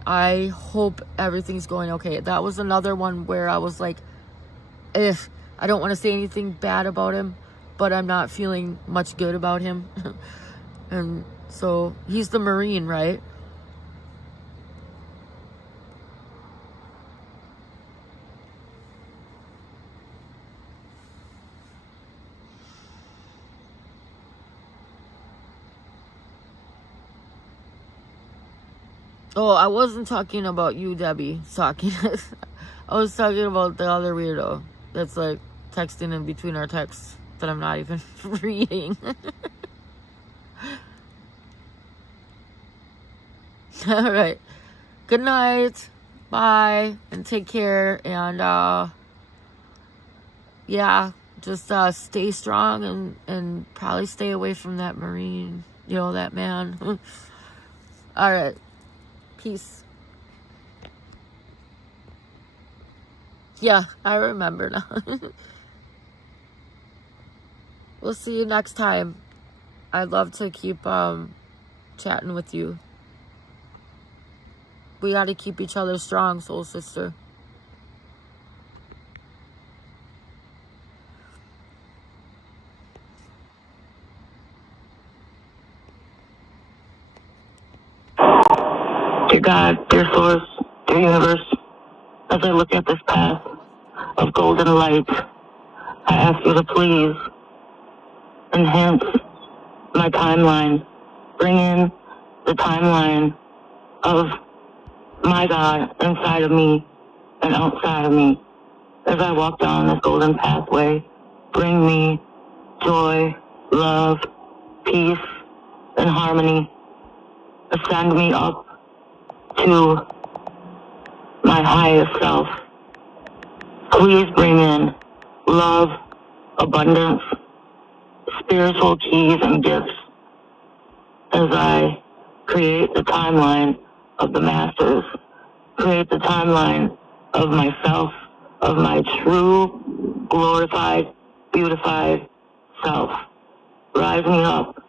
I hope everything's going okay. That was another one where I was like, I don't want to say anything bad about him, but I'm not feeling much good about him. And so he's the Marine, right? Oh, I wasn't talking about you, Debbie. I was talking about the other weirdo that's like texting in between our texts that I'm not even reading. All right. Good night. Bye. And take care. And yeah, just stay strong and probably stay away from that Marine, that man. All right. Peace. Yeah, I remember now. We'll see you next time. I'd love to keep chatting with you. We got to keep each other strong, soul sister. Dear God, dear source, dear universe, as I look at this path of golden light, I ask you to please enhance my timeline. Bring in the timeline of my God inside of me and outside of me. As I walk down this golden pathway, bring me joy, love, peace, and harmony. Ascend me up to my highest self. Please bring in love, abundance, spiritual keys and gifts as I create the timeline of the masters, create the timeline of myself, of my true, glorified, beautified self. Rise me up.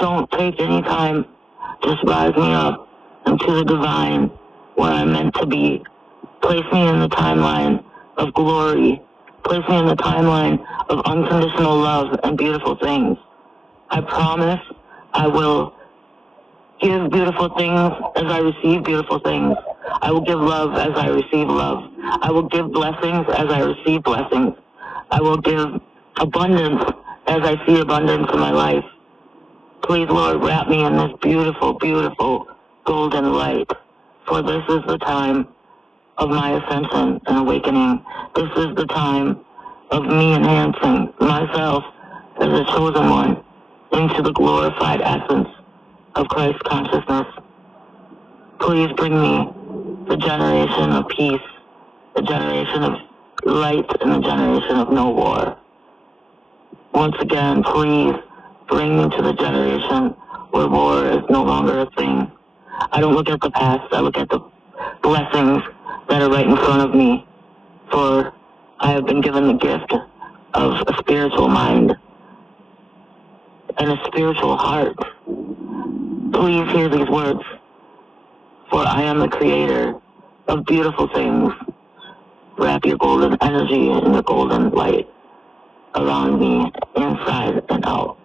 Don't take any time. Just rise me up into the divine, where I'm meant to be. Place me in the timeline of glory. Place me in the timeline of unconditional love and beautiful things. I promise I will give beautiful things as I receive beautiful things. I will give love as I receive love. I will give blessings as I receive blessings. I will give abundance as I see abundance in my life. Please, Lord, wrap me in this beautiful, beautiful golden light. For this is the time of my ascension and awakening. This is the time of me enhancing myself as a chosen one into the glorified essence of Christ consciousness. Please bring me the generation of peace, the generation of light, and the generation of no war. Once again, please bring me to the generation where war is no longer a thing. I don't look at the past, I look at the blessings that are right in front of me, for I have been given the gift of a spiritual mind and a spiritual heart. Please hear these words, for I am the creator of beautiful things. Wrap your golden energy and your golden light around me, inside and out,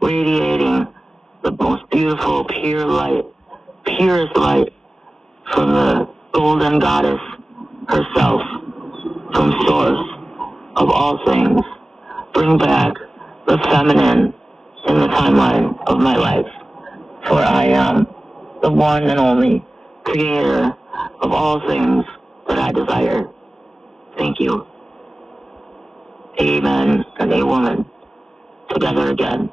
radiating the most beautiful, pure light, purest light from the golden goddess herself, from source of all things. Bring back the feminine in the timeline of my life, for I am the one and only creator of all things that I desire. Thank you. Amen and a woman. Together again.